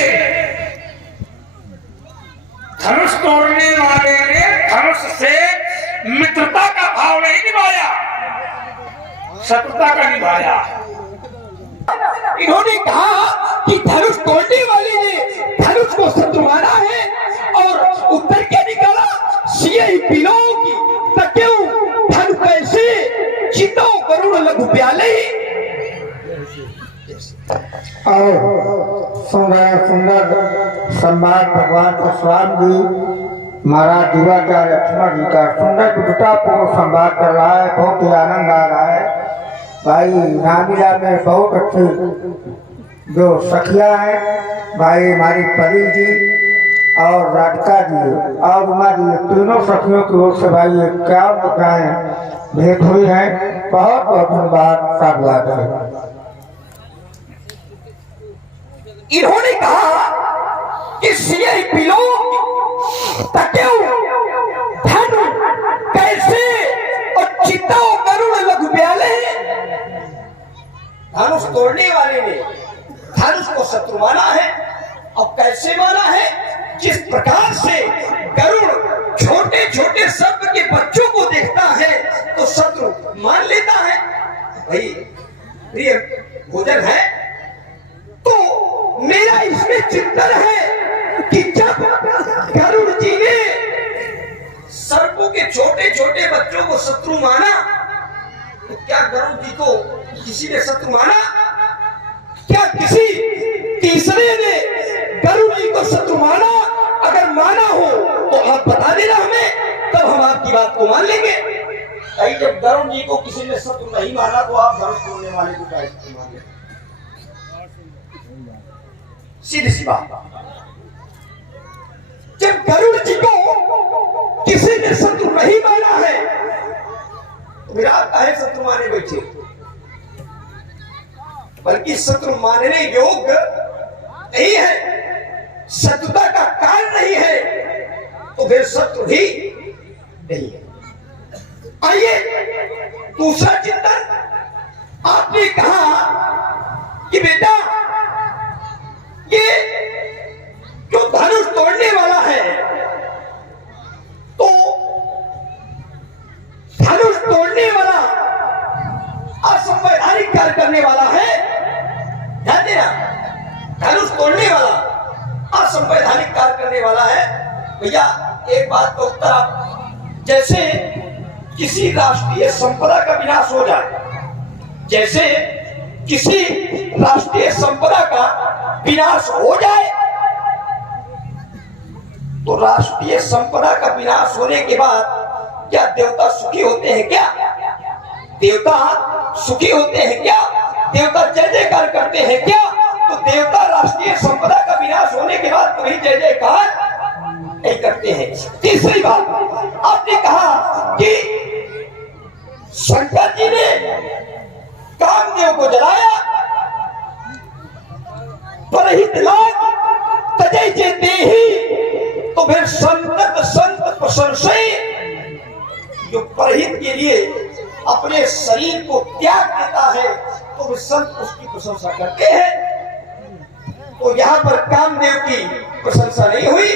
धनुष तोड़ने वाले ने धनुष से मित्रता का भाव नहीं निभाया, शत्रुता का निभाया। इन्होंने कहा कि धनुष तोड़ने वाले ने धनुष को शत्रु माना है, और उत्तर क्या निकाला, सियहि पिलों की तक्यउ धन कैसे, चितो गरुड़ लघु प्याले। और सुंदर संवाद भगवान परशुराम जी महाराज दिवाचार्य लक्ष्मण जी का सुंदर विद्वतापूर्ण संवाद कर रहा है। बहुत ही आनंद आ रहा है। भाई नामिला में बहुत अच्छी जो सखिया है, भाई हमारी परी जी और राधिका जी और हमारी तीनों सखियों की ओर से भाई ये क्या बताएं भेंट हुई है। बहुत बहुत धन्यवाद, साधुवाद है। इन्होंने कहा कि सियहि पिलों तक्यउ धन कैसे, और चित्तो गरुड़ लघु प्याले। धनुष तोड़ने वाले ने धनुष को शत्रु माना है, और कैसे माना है, जिस प्रकार से गरुड़ छोटे छोटे सर्प के बच्चों को देखता है तो शत्रु मान लेता है। भाई प्रिय भोजन है तो मेरा इसमें चिंतन है कि जब गरुड़ जी ने सर्पों के छोटे छोटे बच्चों को शत्रु माना तो क्या गरुड़ जी को किसी ने शत्रु माना? क्या किसी तीसरे ने गरुड़ जी को शत्रु माना? अगर माना हो तो आप बता देना हमें, तब हम आपकी बात को मान लेंगे। भाई जब गरुड़ जी को किसी ने शत्रु नहीं माना तो आप धनुष तोड़ने वाले को कैसे मान लेंगे? सीधी सी बात। जब गरुड़ जी को किसी ने शत्रु नहीं माना है तो विराट काहे शत्रु माने बैठे, बल्कि शत्रु मानने योग्य नहीं है, शत्रुता का कारण नहीं है, तो फिर शत्रु ही नहीं है। आइए दूसरा चिंतन। आपने कहा कि बेटा ये जो धनुष तोड़ने वाला है तो धनुष तोड़ने वाला असंवैधानिक कार्य करने वाला है। ध्यान देना, धनुष तोड़ने वाला असंवैधानिक कार्य करने वाला है। भैया एक बात का उत्तर आप, जैसे किसी राष्ट्रीय संपदा का विनाश हो जाए, जैसे किसी राष्ट्रीय संपदा का विनाश हो जाए तो राष्ट्रीय संपदा का विनाश होने के बाद क्या देवता सुखी होते हैं? क्या देवता सुखी होते हैं? क्या देवता जय जयकार करते हैं? क्या तो देवता राष्ट्रीय संपदा का विनाश होने के बाद कभी जय जयकार नहीं करते हैं। तीसरी बात, आपने कहा कि शंकर जी ने कामदेव को जलाया, परहित लाग तजय जे देही, तो फिर संत प्रशंसई, जो परहित के लिए अपने शरीर को त्याग देता है तो वे संत उसकी प्रशंसा करते हैं। तो यहाँ पर कामदेव की प्रशंसा नहीं हुई।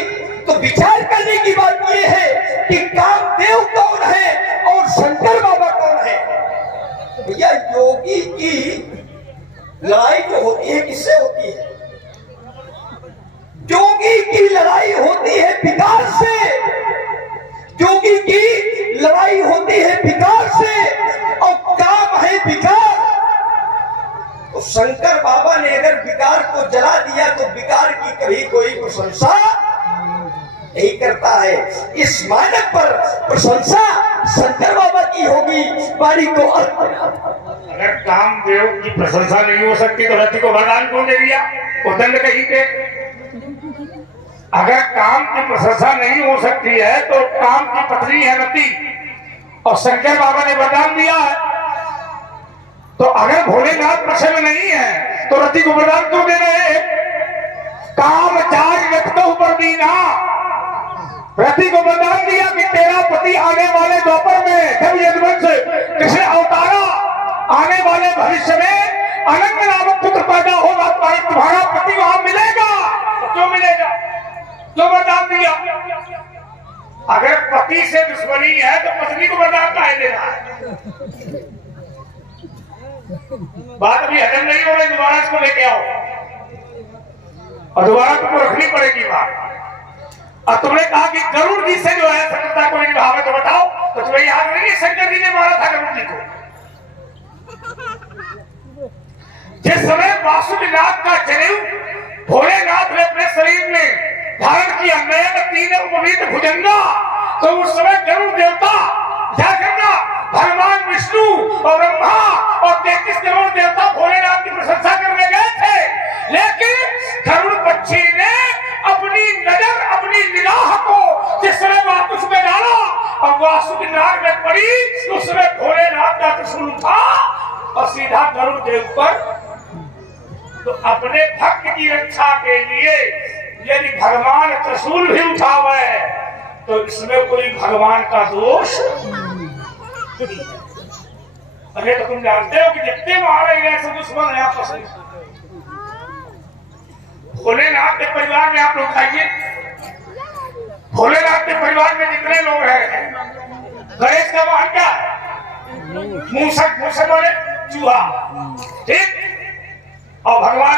तो विचार करने की बात यह है कि कामदेव कौन है और शंकर बाबा कौन है। भैया योगी की लड़ाई जो होती है किससे होती है? योगी की लड़ाई होती है विकार से, योगी की लड़ाई होती है विकार से, और काम है विकार। तो शंकर बाबा ने अगर विकार को जला दिया तो विकार की कभी कोई प्रशंसा नहीं करता है। इस मानक पर प्रशंसा शंकर बाबा की होगी। वाणी को अगर कामदेव की प्रशंसा नहीं हो सकती तो रति को वरदान कौन दे दिया? उदंड कहीं के। अगर काम की प्रशंसा नहीं हो सकती है तो काम की पत्नी है रति, और शंकर बाबा ने वरदान दिया है। तो अगर भोलेनाथ प्रसन्न नहीं है तो रति को वरदान क्यों दे रहे हैं? काम जाग रखते ऊपर दीना, रति को वरदान दिया कि तेरा पति आने वाले दोपहर में जब यदुवंश कृष्ण अवतारा आने वाले भविष्य में अनंत नामक पुत्र पैदा होगा, तुम्हारा पति वहां मिलेगा। तो क्यों मिलेगा? क्यों वरदान दिया? अगर पति से दुश्मनी है तो पत्नी को वरदान काहे देना है? बात अभी हजम नहीं हो रही, दोबारा इसको लेके आओ और दोबारा तुमको रखनी पड़ेगी बात। और तुमने कहा कि गरुड़ जी से जो है शत्रुता को निभावे तो बताओ, तो तुम्हें याद नहीं शंकर जी ने मारा था गरुड़ जी को? जिस समय वासुदेवनाथ का जनेऊ भोलेनाथ ने अपने शरीर में धारण किया, नयन तीन उपवीत भुजंगा, तो उस समय गरुड़ देवता क्या करना? भगवान विष्णु और ब्रह्मा और 33 करोड़ देवता भोलेनाथ की प्रशंसा करने गए थे, लेकिन गरुड़ पक्षी ने अपनी नजर, अपनी निगाह को जिस समय वापस में डाला और वासुदेवनाथ में पड़ी, उस समय भोलेनाथ का त्रिशूल उठा और सीधा गरुड़ देव पर। तो अपने भक्त की रक्षा के लिए यदि भगवान त्रिशूल भी उठावे तो इसमें कोई भगवान का दोष। अरे तो तुम जानते हो कि जितने मारे गए सब दुश्मन है आपस में। भोलेनाथ के परिवार में आप लोग खाइए, भोलेनाथ के परिवार में जितने लोग हैं, गणेश का वाहन क्या है? मूसक, मूसक वाले चूहा, ठीक। और भगवान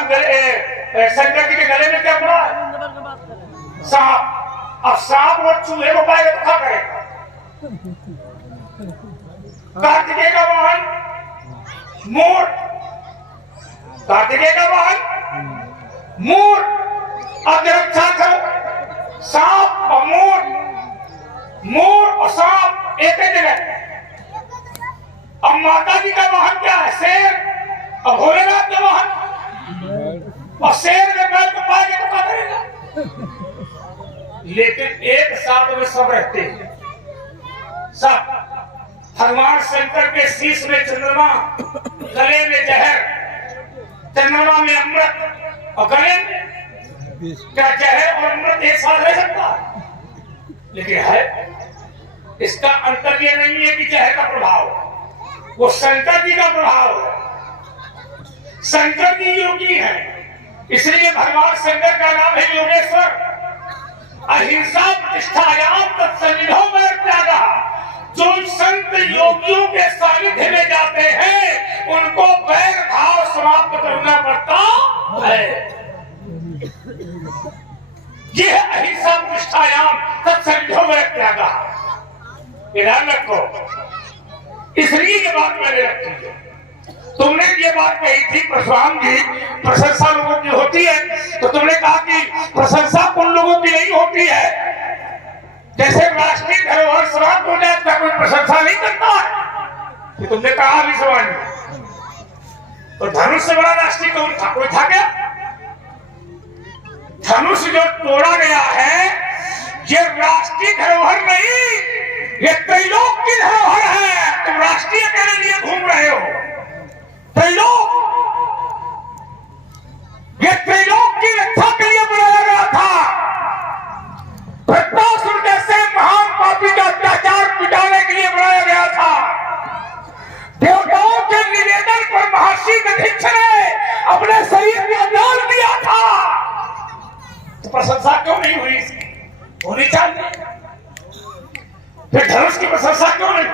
शंकर जी के गले में क्या पड़ा है? सांप। अब सांप और चूहे को पाएगा तो क्या करेगा? कार्तिकेय का वाहन मोर, कार्तिकेय का वाहन मोर। अब रक्षा करो, सांप और मोर, मोर और सांप एक ही जगह। अब माता जी का वाहन क्या है? शेर। और भोलेनाथ का वाहन, और शेर में बैठ तो पाएगा तो क्या करेगा? लेकिन एक साथ में सब रहते हैं, सब। भगवान शंकर के शीश में चंद्रमा, गले में जहर, चंद्रमा में अमृत, और गले में क्या जहर और अमृत एक साथ रह सकता है? लेकिन है, इसका अंतर यह नहीं है कि जहर का प्रभाव, वो शंकर जी का प्रभाव है। शंकर जी योगी है, इसलिए भगवान शंकर का नाम है योगेश्वर। अहिंसा प्रतिष्ठायाम तत्सन्निधौ में त्यागा। जो संत योगियों के सानिध्य में जाते हैं उनको बैर भाव समाप्त करना पड़ता है। यह है अहिंसा प्रतिष्ठायाम तत्सन्निधौ में त्यागा। ध्यान रखो, इसलिए ये बात मैंने रखी है। तुमने ये बात कही थी परशुराम जी, प्रशंसा लोगों की होती है, तो तुमने कहा कि प्रशंसा उन लोगों की नहीं होती है जैसे राष्ट्रीय धरोहर समाप्त हो जाए तब कोई प्रशंसा नहीं करता है। तुमने कहा अभी सवाल में, तो धनुष से बड़ा राष्ट्रीय कौन था? कोई था क्या? धनुष जो तोड़ा गया है ये राष्ट्रीय धरोहर नहीं, ये त्रैलोक की धरोहर है, तुम राष्ट्रीय के लिए घूम रहे हो। त्रैलोक, ये त्रैलोक की रक्षा के लिए बनाया गया था। वृत्तासुर जैसे महान पापी का अत्याचार मिटाने के लिए बनाया गया था। देवताओं के निवेदन पर महर्षि दधीचि ने अपने शरीर में दान दिया था। तो प्रशंसा क्यों नहीं हुई इसकी? होनी चाहिए। फिर धनुष की प्रशंसा क्यों नहीं?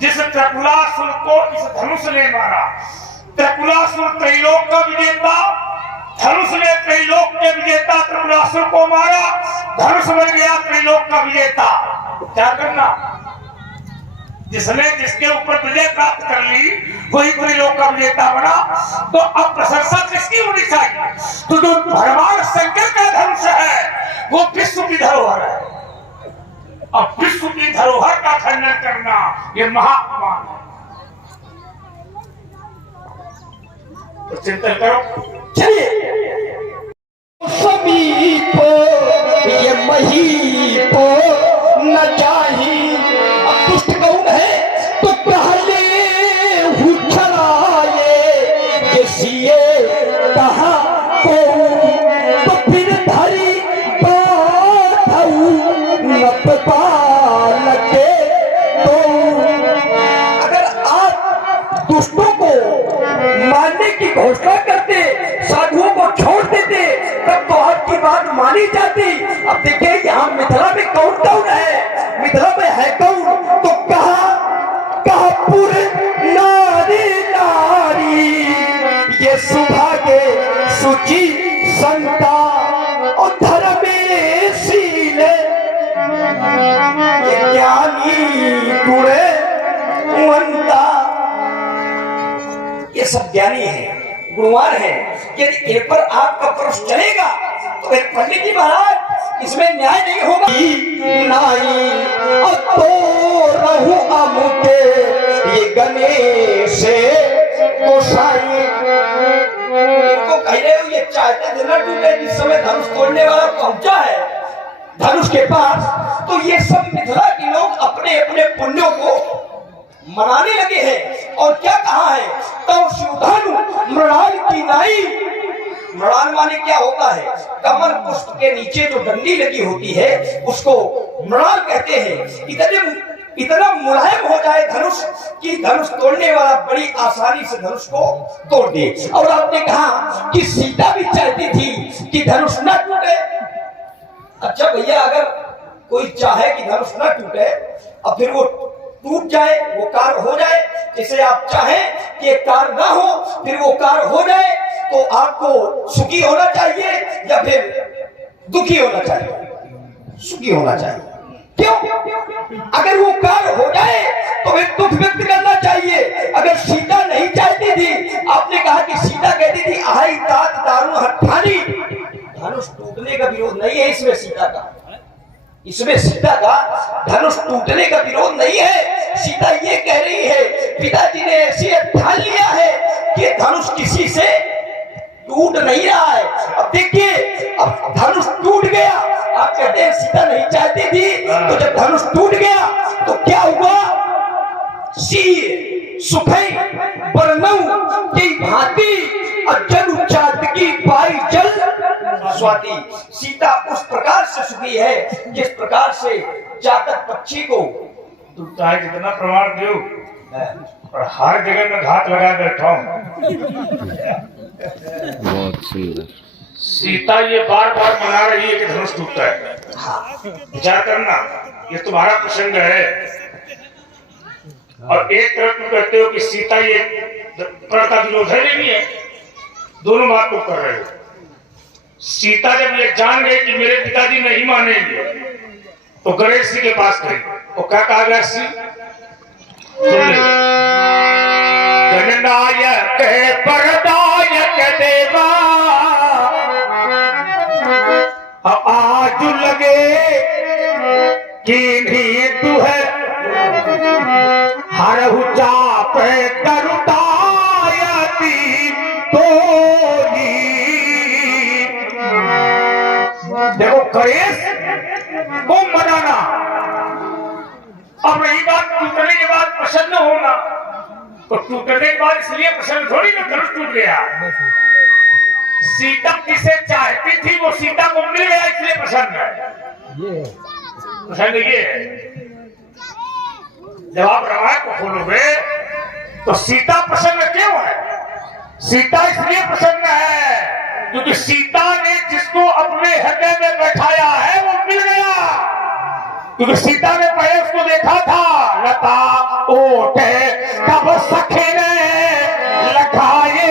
जिस त्रिपुरासुर को इस धनुष ने मारा, त्रिपुरासुर त्रैलोक का विजेता, धनुष ने त्रैलोक के विजेता त्रिपुरासुर को मारा, धनुष बन गया त्रैलोक का विजेता। क्या करना? जिसने जिसके ऊपर विजय प्राप्त कर ली वही त्रैलोक का विजेता बना। तो अब प्रशंसा किसकी होनी चाहिए? तो जो भगवान शंकर का धनुष है वो विश्व की धरोहर है। अब विश्व की धरोहर का खंडन करना ये महाअपमान है। तो चिंतन करो। चलिए सभी को ये मही को न चाहिए। अब दुष्ट कौन है तो पहले हुचलाए किसी कहा को तो फिर धरी लगे तो अगर आप दुष्टों को मारने की घोषणा करते, साधुओं को छोड़ देते, तब तो आपकी बात मानी जाती। अब देखिए यहाँ मिथिला में कौन कौन है, मिथिला में है कौन? तो कहा पुर नारी नारी ये सुभागे सुचि संता और धर्मेशील ये ज्ञानी गुणे वंता। ये सब ज्ञानी है, गुणवान है। यदि इन पर आपका प्रश्न चलेगा तो फिर पंडित जी महाराज इसमें न्याय नहीं होगा। नाई तो रहू अमुके ये गणेश गोसाई इनको कह रहे हो ये चाहते थे ना टूटे। जिस समय धनुष तोड़ने वाला पहुंचा है धनुष के पास तो ये सब मिथिला के लोग अपने अपने पुण्यों को मनाने लगे हैं। और क्या कहा है? तो शिवधनु मृणाल की नाई। मृणाल माने क्या होता है? कमल पुष्प के नीचे जो डंडी लगी होती है उसको मृणाल कहते हैं। इतना मुलायम हो जाए धनुष कि धनुष तोड़ने वाला बड़ी आसानी से धनुष को तोड़ दे। और आपने कहा कि सीता भी चाहती थी कि धनुष न टूटे। अच्छा भैया, अगर कोई चाहे कि धनुष न टूटे और फिर वो टूट जाए, वो कार्य हो जाए, जैसे आप चाहें कि एक कार्य ना हो फिर वो कार्य हो जाए, तो आपको सुखी होना चाहिए या फिर दुखी होना चाहिए? सुखी होना चाहिए। क्यों? अगर वो कार्य हो जाए तो फिर दुख व्यक्त करना चाहिए। अगर सीता नहीं चाहती थी, आपने कहा कि सीता कहती थी आई तात दारू हठानी, धनुष टूटने का विरोध नहीं है इसमें सीता का। इसमें सीता का धनुष टूटने का विरोध नहीं है। सीता ये कह रही है पिताजी ने ऐसे ठान लिया है कि धनुष किसी से टूट नहीं रहा है। अब देखिए, अब धनुष टूट गया। आप कहते हैं सीता नहीं चाहती थी, तो जब धनुष टूट गया तो क्या हुआ? सुखई बरनऊ की भांति अजल चाँद की पाई जल स्वाति। सीता उस प्रकार से सुखी है जिस प्रकार से चातक पक्षी को तू चाहे जितना प्रमाण दो और हर जगह में घात लगा बैठा हूँ। बहुत सुंदर। सीता ये बार बार मना रही है कि धनुष टूटता है। विचार करना, ये तुम्हारा प्रसंग है। और एक तरफ तुम कहते हो कि सीता ये प्रण का विरोध है, नहीं है। दोनों बात तुम कर रहे हो। सीता जब ये जान गई कि मेरे पिताजी नहीं मानेंगे तो गणेश जी के पास गई। तो क्या कहा गणेश जी? गणनायक परदायक देवा आज लगे कि भी तू है हरहु चाप करुतायती तो देखो गणेश को मनाना प्रसन्न होना, तो टूटने के बाद इसलिए प्रसन्न थोड़ी ना धनुष टूट गया। सीता किसे चाहती थी वो सीता को मिल गया इसलिए प्रसन्न है। प्रसन्न ये है। जब आप रामायण को खोलोगे तो सीता प्रसन्न क्यों है? सीता इसलिए प्रसन्न है क्योंकि सीता ने जिसको अपने हृदय में बैठाया है वो मिल गया। क्योंकि सीता ने पहले उसको देखा था, लता ओटे कब सखी ने लगाए,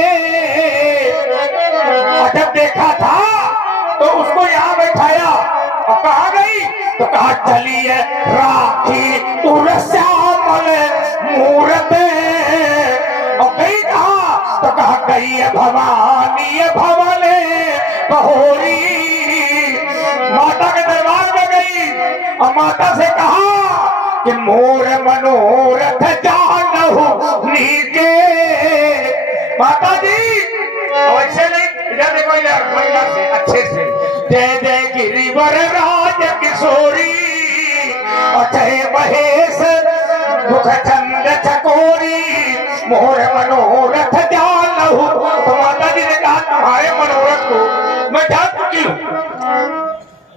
और जब देखा था तो उसको यहाँ बैठाया और कहा गई तो कहा चलिए राखी उरस्यामल मूरत, और गई कहा तो कहा गई है भवानी भवने बहोरी। माता के दरबार में गई और माता से कहा कि मोर मनोरथ जानहु नीके। माता जी ऐसे नहीं, इधर देखो, इधर से अच्छे से जय जय गिरिवर राज किशोरी और जय महेश मुखचंद चकोरी, मोर मनोरथ जानहु। तो माता जी ने कहा तुम्हारे मनोरथ को मैं जान चुकी हूँ,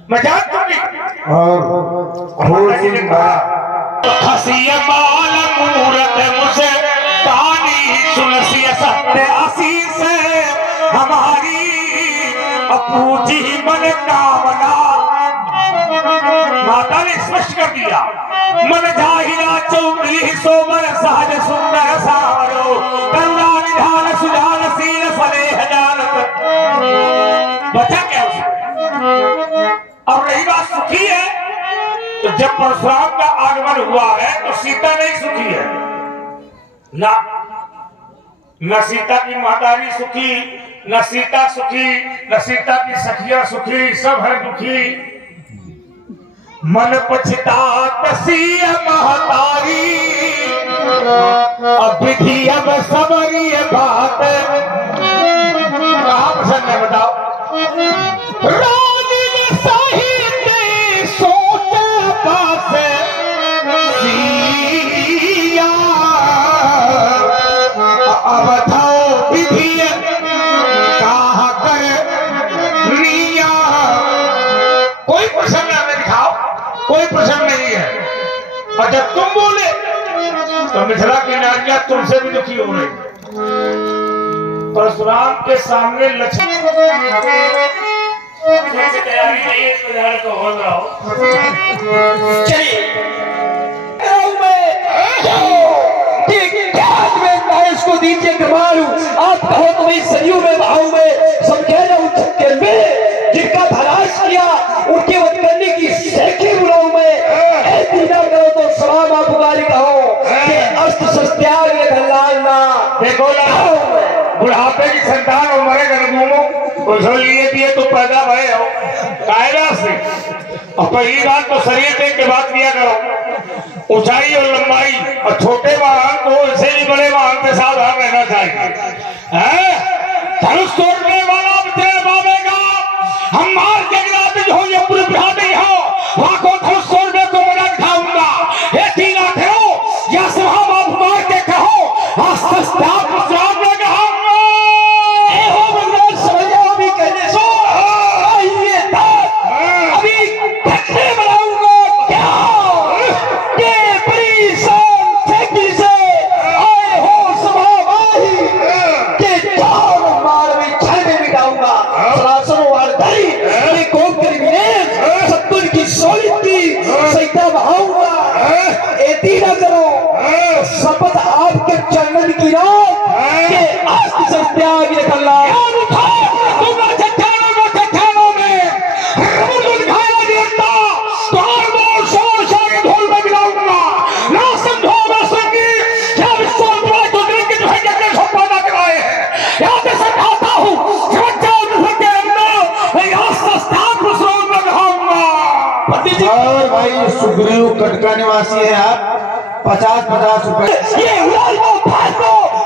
मैं जान चुकी। माता जी ने कहा हसीय बाल मूरत मुझे पानी सुनसी सत्य आशीष हमारी अपूजी मन कामना। माता ने स्पष्ट कर दिया, मन जाहिरा चौधरी सोमर सहज सुंदर सावरो करुणा निधान सुजान सील फलेह जानत। बचा क्या उसमें? अब रही बात सुखी है, तो जब परशुराम का आगमन हुआ है तो सीता नहीं सुखी है ना, न सीता की महतारी सुखी, न सीता सुखी, न सीता की सखिया सुखी, सब है दुखी। मन पछतात सी महतारी अब विधि अब सबरी बात। कहाँ प्रसन्न है बताओ? रानी ने साहित्य सोच पास सिया अब था विधि कहा कर रिया। कोई प्रसन्न हमें दिखाओ, कोई प्रसन्न नहीं है। और जब तुम बोले तो मिथिला की नारियां तुमसे भी दुखी हो रही। परशुराम के सामने लक्ष्मी तैयारी नहीं है, को हो रहा हो। चलिए इसको दीजिए मारू, आप कहो तो मैं सरयू में बहाऊ में समझे ना उन छक्के में जिनका भलाश किया उनके वध करने की सेठी बुलाऊ में। ऐसी ना करो तो सलाम आप पुकारी कहो कि अस्त्र शस्त्याग ये धल्लाना। देखो ना बुढ़ापे की संतान और मरे गनगुमो उछल लिए दिए तो पैदा भय हो कायदा से। और पहली बात तो शरीर देख के बात किया करो, ऊंचाई और लंबाई, और छोटे वाहन को इससे भी बड़े वाहन के साथ रहना चाहिए। धनुष तोड़ने वाला बाबेगा हम मार के गिराते हो ये पूरे बिहाते हो वहां को धनुष तोड़ने को मना दिखाऊंगा। ये तीन आखिरों या सभा बाप मार के कहो शपथ आपके चरणन की रात के अस्त्र शस्त्याग ये धल्ला। और भाई सुग्रीव कटका निवासी है आप, 50-50 रुपए। ये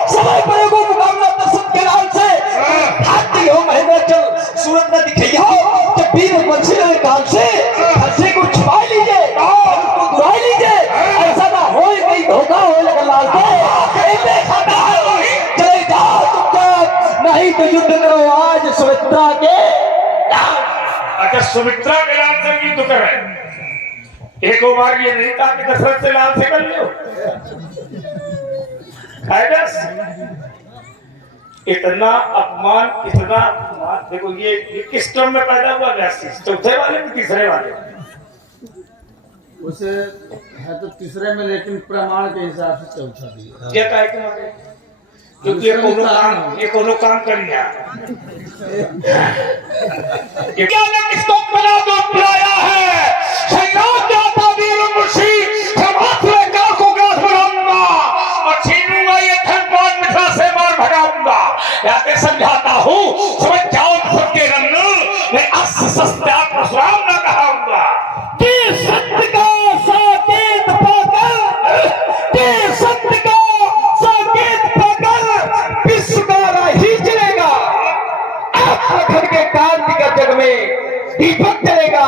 समय पर मुकाबला दशरथ के नाम से हाथी हो महेंद्र चल सूरत न दिखाई हो जब वीर बंशी काल से हंसे को छुपा लीजिए और उसको दुराई लीजिए। ऐसा ना हो कहीं धोखा हो लगा तो युद्ध करो आज सुमित्रा के अच्छा सुमित्रा के नाम से युद्ध कर रहे हैं। एक बार ये नहीं कहा कि दशरथ से लाल से कर लो। इतना अपमान इतना अपमान। देखो ये किस क्रम में पैदा हुआ व्यास? चौथे वाले में तीसरे वाले? उसे है तो तीसरे में, लेकिन प्रमाण के हिसाब से चौथा दिया। क्या कहे कि क्योंकि ये कोनो काम करिया ने किसको बना दो बुलाया है संग्राम जाता वीर मुर्शी समात्रे काल को ग्रास बनाऊंगा और छीनूंगा ये धनपान मिठा से मार भगाऊंगा। याते समझाता हूँ समझ जाओ सबके रंग मैं अस्त्र शस्त्र परशुराम न कहाऊंगा। सत्य का साकेत पाकर, सत्य का साकेत पाकर विश्व का ही चलेगा। लखन के कार्तिक जग में दीपक जलेगा,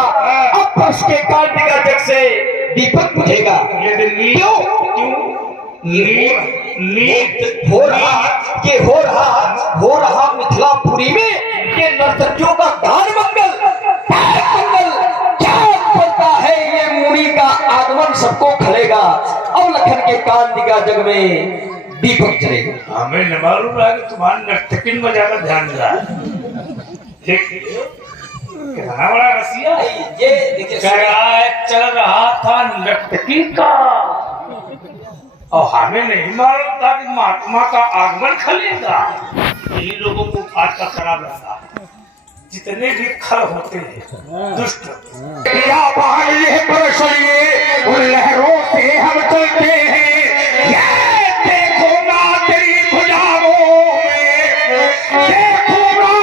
अब वर्ष के कार्तिक जग से दीपक बुझेगा। क्यों नीत हो रहा मिथिलापुरी में ये नर्तकियों का गान मंगल क्या बोलता है। ये मुनि का आगमन सबको खलेगा और लखन के कार्तिक जग में दीपक जलेगा। हमें न मालूम है कि तुम्हारे नर्तकिन में ज्यादा ध्यान दिया। कितना बड़ा रसिया ये देखिए चल रहा था नर्तकी का और हमें नहीं मालूम था कि महात्मा का आगमन खलेगा। यही लोगों को आज का खराब लगता है। जितने भी खर होते हैं दुष्ट उन लहरों से हम चलते हैं। ये देखूंगा तेरी भुजाओं में, देखूंगा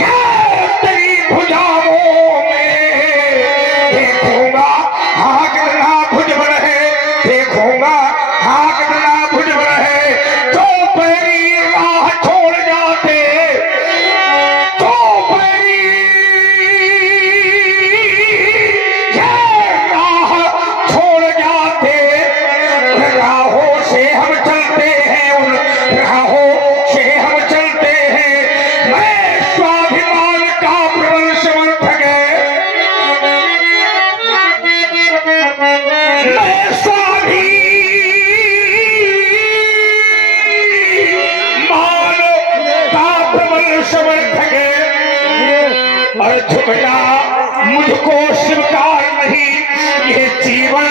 ये तेरी भुजाओं में, देखूंगा आग ना भुज रहे, देखूंगा आग ना भुज रहे। तो पैरी राह छोड़ जाते, तो पैरी राह छोड़ जाते, राहों से हम चलते हैं, उन राहों से हम चलते हैं। मैं स्वाभिमान का प्रबल समर्थक है, मैं स्वाभिमान का प्रबल समर्थक है और झुकना मुझको स्वीकार नहीं। ये जीवन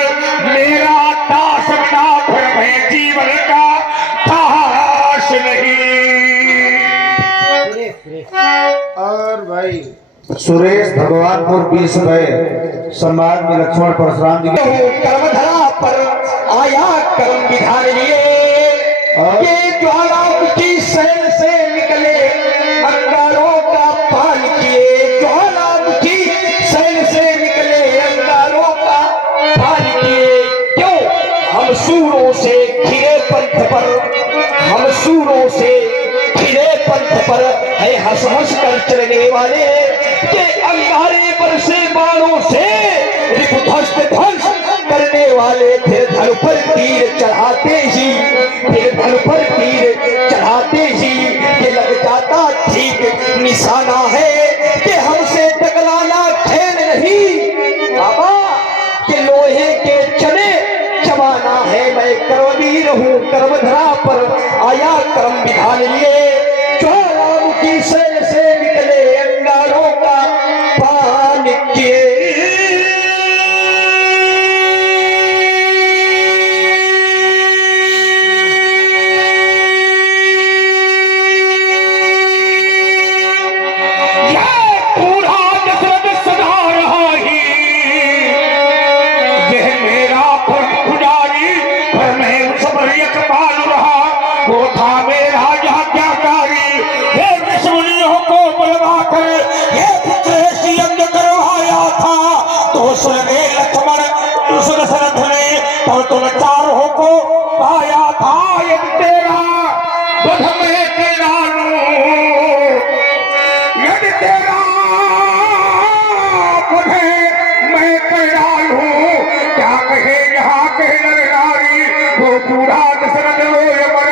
मेरा दास बना फिर मैं जीवन का दास नहीं। और भाई सुरेश भगवानपुर 20 रुपए सम्मान में लक्ष्मण परशुराम जी कर्मधरा पर आया कर्म विधान लिए। ये ज्वालामुखी शैल से निकले अंगारों का पान किए, ज्वालामुखी शैल से निकले अंगारों का पान किए। क्यों हम सूरों से घिरे पंथ पर, हम सूरों से घिरे पंथ पर है हंस हंस कर चलने वाले। के अंगारे पर से बाणों से रिपुध्वस्त ध्वंस करने वाले। फिर धड़ पर तीर चढ़ाते ही, फिर धड़ पर तीर चढ़ाते ही ये लग जाता ठीक निशाना है कि हमसे टकराना खेल नहीं बाबा, कि लोहे के चने चबाना है। मैं कर्मवीर हूँ, कर्मधरा पर आया कर्म विधान लिए। ज्वालामुखी शैल से निकले अंगारों का पान किए। तो तुम चारों को पाया था यदि तेरा बुध में किरानू, यदि तेरा बुध मैं किरानू। क्या कहे यहाँ के नर नारी वो बूढ़ा दशरथ रोए मर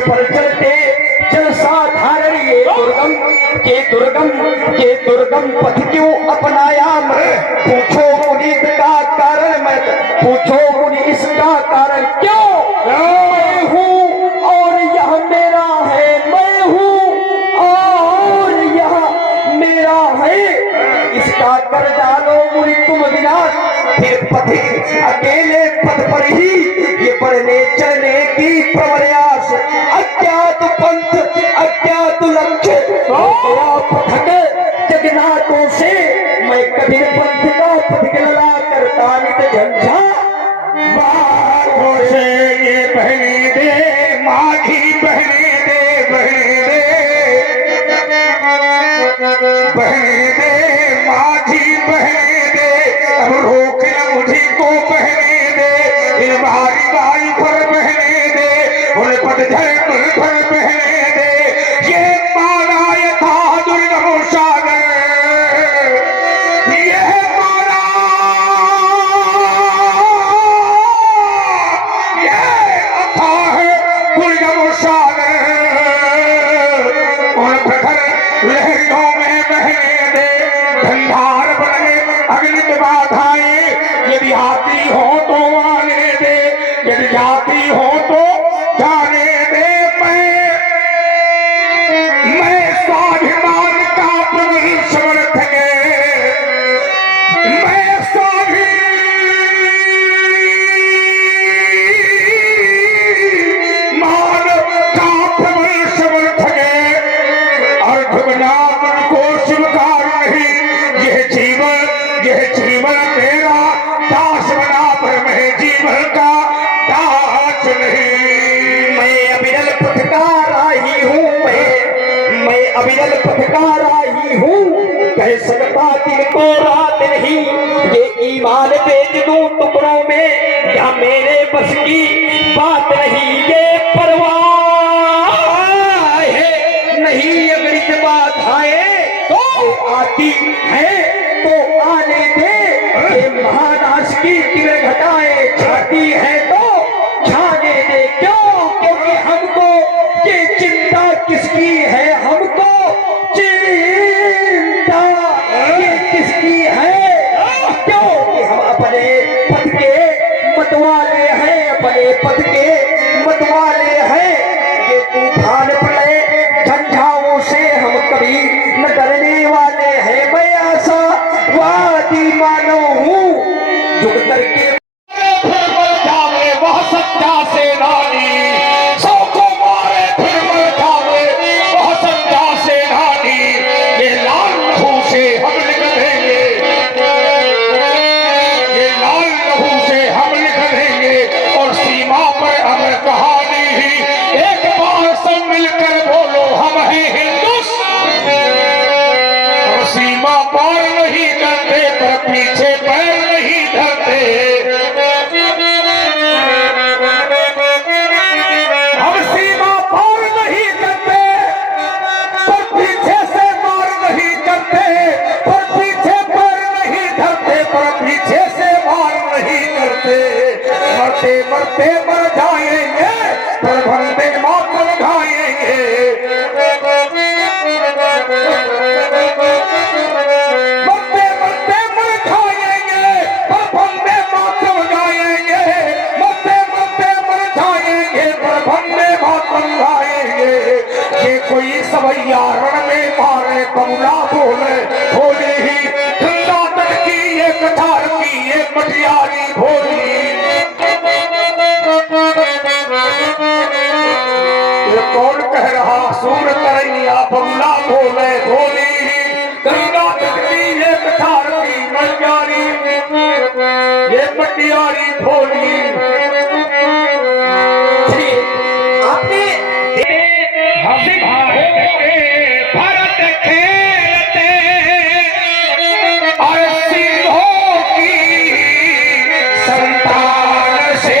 पर चलते जलसा धारण ये दुर्गम पथ क्यों अपनाया मैं? पूछो मुनि इसका कारण, मैं पूछो मुनि इसका कारण क्यों? मैं हूँ और यह मेरा है, मैं हूँ और यह मेरा है, इसका कर डालो मुनि तुम विनाश। फिर पथिक अकेले पथ पर ही ये बढ़ने चलने की प्रयास, अज्ञात पंथ अज्ञात लक्ष्य हो गया पथक जगन्नाथों से। मैं कठिन पंथ का पथिक लगा करता नित झंझा बातों से ये बहने दे माझी, बहने दे बहने दे माझी, बहने दे अब रोक न मुझी को, बहने दे इन बारी बारी पर, बहने दे उन पतझड़ पर बहने दे। ये मारा यथा दुर्गम सागर, ये मारा ये अथाह दुर्गम सागर, उन प्रखर लहरियों में बहने दे। धंधार बने अग्नित बाधाएं, यदि आती हो तो आने दे, यदि जाती हो तो जाने दे। मैं स्वाभिमान का प्रबल समर्थक, मैं स्वाभिमान का प्रबल समर्थक और भगवान को स्वीकार नहीं। यह जीवन मेरा दास बना, पर मैं जीवन का दास नहीं। मैं अविरल पथकार ही हूँ, मैं अविरल पथकार ही हूँ, कह सकता दिल को रात नहीं। ये ईमान बेच दूं टुकड़ों में, या मेरे बस की बात नहीं। ये परवाह है नहीं अगणित बाधाएं तो आती है तो आने दे। ये महानाश की तीव्र घटाएं छाती है तो छाने दे। क्यों? क्योंकि हमको ये चिंता किसकी है, हमको चिंता ये किसकी है? क्योंकि हम अपने पथ के मतवाले हैं, अपने पथ के मतवाले हैं। ये तूफान प्रलय झंझाओं से हम कभी न डरने वाले हैं। मैं आशावादी मानो हूँ, झुक करके फिर मर जावे वह सच्चा सेनानी, सौ को मारे फिर मर जावे वह सच्चा सेनानी। ये लाल लहू से हम लिख देंगे, ये लाल लहू से हम लिख देंगे, और सीमा पर अमर कहानी ही। एक बार सब मिलकर बोलो हम हैं हिंदुस्तान, और सीमा पार नहीं करते पर पीछे पैर नहीं धरते। हम सीमा पार नहीं करते पर पीछे से मार नहीं करते, पर पीछे पैर नहीं धरते, पर पीछे से मार नहीं करते। मरते मरते मर जाएंगे पर वंदे मातरम गाएंगे। मरते मरते मर जाएंगे पर वंदे मातरम गाएंगे। मरते मरते मर जाएंगे पर वंदे मातरम गाएंगे। ये कोई सवैया रण में मारे बंगला बोले होली ही, गंगा तट की ये कठार की ये मटियारी भोली। ये कौन कह रहा सूर तरैया बंगला बोले भोली ही, गंगा तट की ये कठार की मटियारी, ये मटियारी भोली। आपने भारत खेलते और सिंहों की संतान से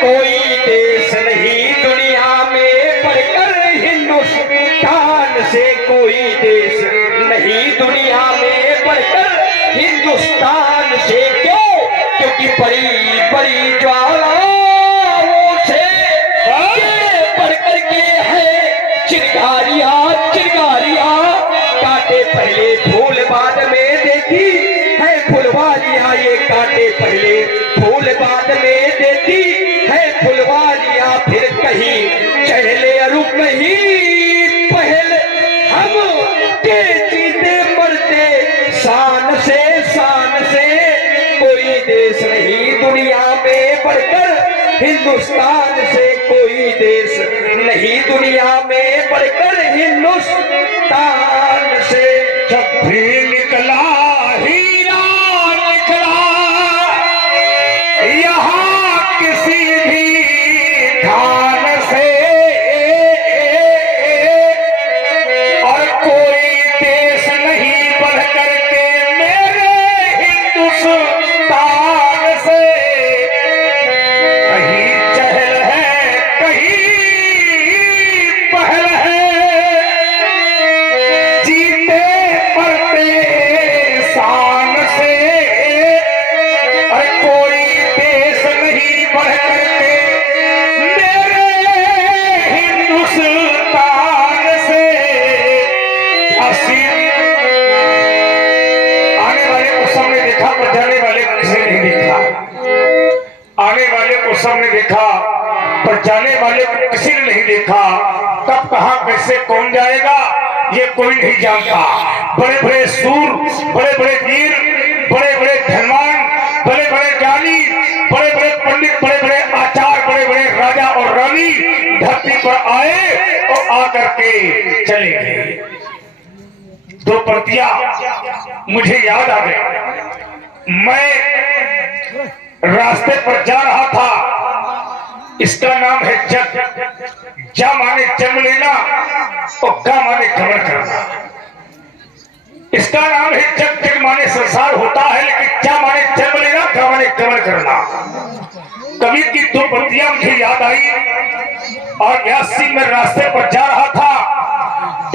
कोई देश नहीं दुनिया में बढ़कर हिंदुस्तान से, कोई देश नहीं दुनिया में बढ़कर हिंदुस्तान से। क्यों? क्योंकि बड़ी बड़ी ज्वालाओं से फुलवालियां ये कांटे पहले फूल बाद में देती है फुलवालियां फिर कहीं चहले अरु कहीं पहले हम के जीते मरते शान से कोई देश नहीं दुनिया में बढ़कर हिंदुस्तान से कोई देश नहीं दुनिया में बढ़कर हिंदुस्तान से जब भी निकला हीरा निकला यहाँ किसी भी खान से और कोई देश नहीं बढ़ करके मेरे हिंदुस्तान से कहीं चहल है कहीं पहल है जीते मरते शान से और कोई देश नहीं बढ़ करके मेरे हिंदुस्तान से आने वाले को सबने देखा पर जाने वाले को किसी नहीं देखा। आने वाले को सबने देखा पर जाने वाले को किसी ने नहीं देखा। कब कहां कैसे कौन जाएगा ये कोई नहीं जानता। बड़े बड़े सूर, बड़े बड़े वीर, बड़े बड़े धनवान, बड़े बड़े ज्ञानी, बड़े बड़े पंडित, बड़े बड़े आचार्य, बड़े बड़े राजा और रानी धरती पर आए और आकर के चले गए। दो पंक्तियां मुझे याद आ गई। मैं रास्ते पर जा रहा था। इसका नाम है जग। जा माने जन्म लेना और गा माने गमन करना। इसका नाम है जग। जग माने संसार होता है लेकिन जा माने जन्म लेना, गा माने गमन करना। कवि की दो पंक्तियां मुझे याद आई और यासी में रास्ते पर जा रहा था।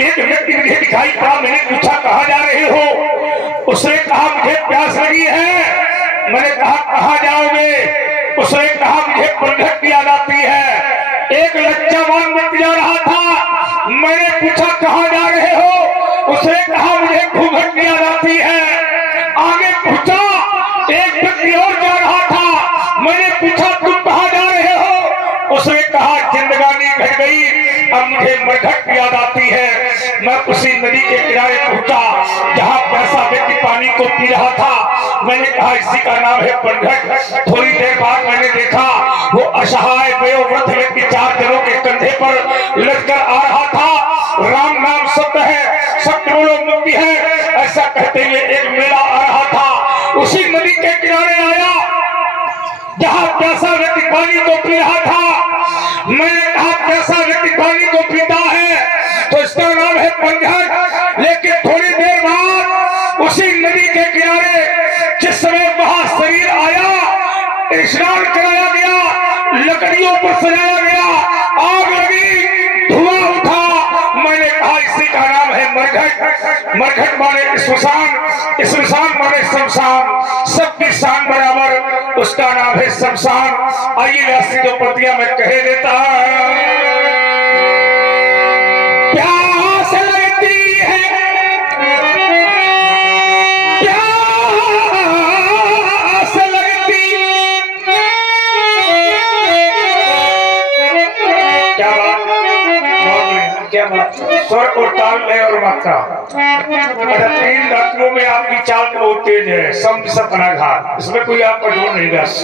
एक व्यक्ति मुझे दिखाई पड़ा। मैंने पूछा कहाँ जा रहे हो? उसने कहा मुझे प्यास लगी है। मैंने कहा कहाँ जाओगे? उसने कहा मुझे पंढर की याद आती है। एक लज्जावान व्यक्ति जा रहा था। मैंने पूछा कहाँ जा रहे हो? उसने कहा मुझे घूंघट की याद आती है। आगे पूछा एक व्यक्ति और जा रहा था। मैंने पूछा तुम कहाँ जा रहे हो? उसने कहा जिंदगानी घट गई, अब मुझे मरघट की याद आती है। मैं उसी नदी के किनारे पहुंचा जहां पैसा व्यक्ति पानी को पी रहा था। मैंने कहा इसी का नाम है पंढर। थोड़ी देर बाद मैंने देखा वो असहाय वयोवृद्ध व्यक्ति 4 जनों के कंधे पर लटकर आ रहा था। राम नाम सत्य है, सत्य बोलो मुक्ति है, ऐसा कहते हुए एक मेला आ रहा था। उसी नदी के किनारे आया जहां प्यासा व्यक्ति पानी को पी रहा था। मैंने कहा प्यासा व्यक्ति पानी को पीता है तो इसका नाम है पंढर। लेकिन थोड़ी देर बाद उसी नदी के किनारे जिस समय वहां शरीर आया, स्नान कराया गया, लकड़ियों पर सजाया गया, आग लगी, धुआं उठा। मैंने कहा इसी का नाम है मरघट। मरघट माने श्मशान माने शमशान, सबकी शान बराबर, उसका नाम है शमशान। आइए ऐसी दो पंक्तियां मैं कह देता हूं। प्यास लगती है, प्यास लगती, क्या बात, क्या बात, स्वर और ताल है और मात्रा। 3 धातुओं में आपकी चाल बहुत तेज है। सपना घाट, इसमें कोई आपका जोर नहीं बस।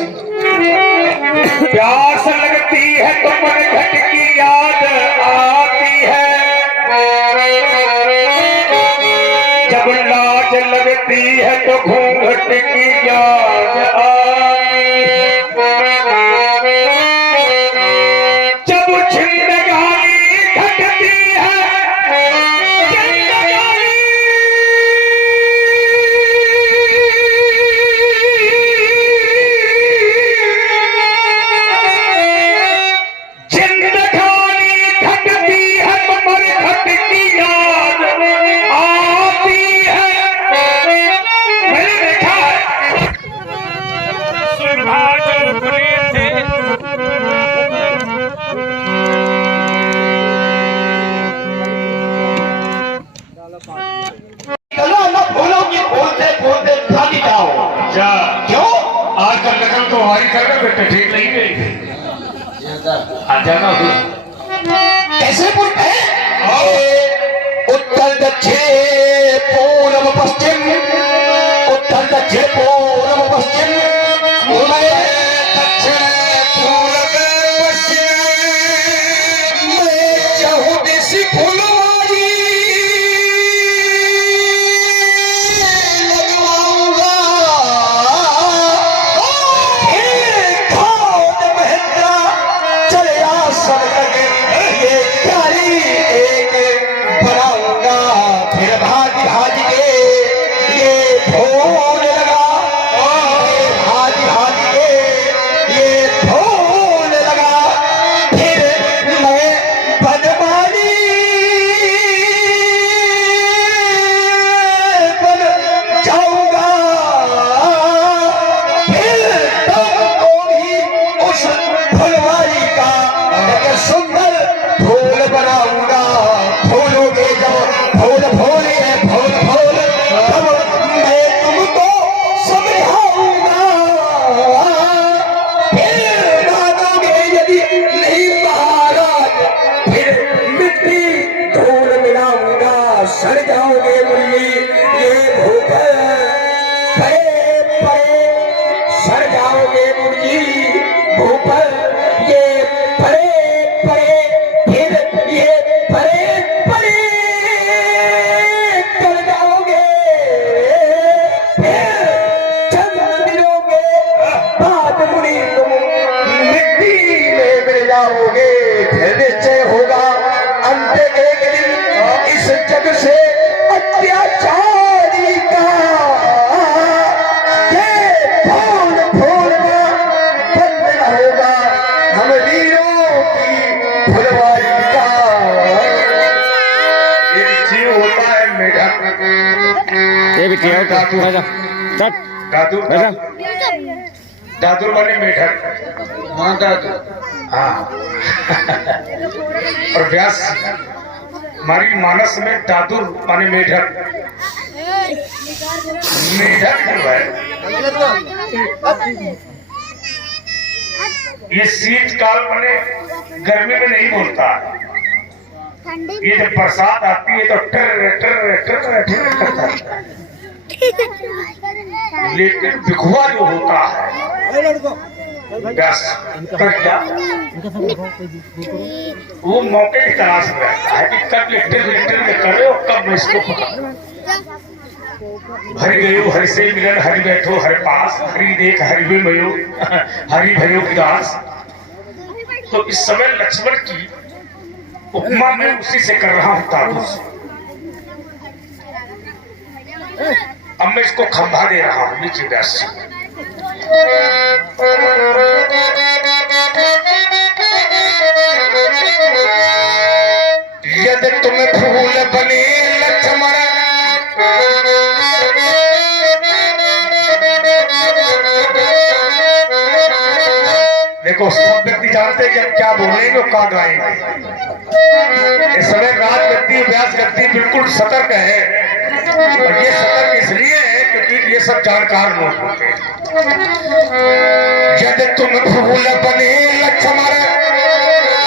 प्यास लगती है तो पंढर की याद आती है, जब लाज लगती है तो घूंघट की याद आती है, जब जिंदगानी घटती है, हमारी करना बेटे ठीक नहीं गई। आ जाना हो कैसे बोलते हैं? उत्तर दक्षिण पूर्व पश्चिम, उत्तर दक्षिण पूर्व पश्चिम, मैं दक्षिण पूर्व पश्चिम, मैं चहुदिशी फुलवारी लगवाऊंगा। महेंद्रा चले आ सब लगे, ये प्यारी एक बनाऊंगा। फिर भाज भाज के ये फूल लगा, भाज भाज के ये फूल लगा। फिर मैं बनवाली बन जाऊंगा। फिर तुमको भी उस फुलवारी का एक सुंदर फूल बनाऊंगा। फूलोगे जो फूल फूले फूल फूल, तब मैं तुमको समझाऊंगा। फिर मानोगे यदि नहीं महाराज, फिर मिट्टी धूल मिलाऊंगा। सड़ जाओगे मुर्गी ये भूखल परे परे, सड़ जाओगे मुर्गी भूखल ये परे परे। फिर ये परे परे कर जाओगे। फिर चंद दिनों बाद मुड़ी तुम मिट्टी में मिल जाओगे। फिर निश्चय होगा अंत एक दिन इस जग से अत्याचारी का। ये फूल फूलना बंद न होगा हम वीरों की फुलवारी का। ये जीव होता है मेढक। ये भी ठीक है, बैठा चट दादुर बैठा। दादुर माने मेढक। हाँ दादू, हाँ और व्यास हमारी मानस में दादुर माने मेढक। मेढक है ये शीतकाल माने गर्मी में नहीं बोलता। ये जब बरसात आती है तो टर टर टर टर करता है। लेकिन बिखुआ जो होता है व्यास कर क्या वो मौके की तलाश में रहता है कि कब लिटर लिटर में करे और कब मैं इसको पकड़ूं। हरि गयो हरि से मिलन, हरि बैठो हरि पास, हरि देख हरि भी मयो, हरि भयो की दास। तो इस समय लक्ष्मण की उपमा मैं उसी से कर रहा हूँ ताबू से। अब मैं इसको खंभा दे रहा हूँ नीचे व्यास से। यदि तुम फूल बने लक्ष्मण, देखो सब व्यक्ति जानते हैं कि हम क्या बोलेंगे और क्या गाएंगे। इस समय राज व्यक्ति व्यास व्यक्ति बिल्कुल सतर्क है, और ये सतर्क इसलिए है क्योंकि ये सब जानकार लोग होते हैं। यदि तुम फूल बने लक्ष्मण,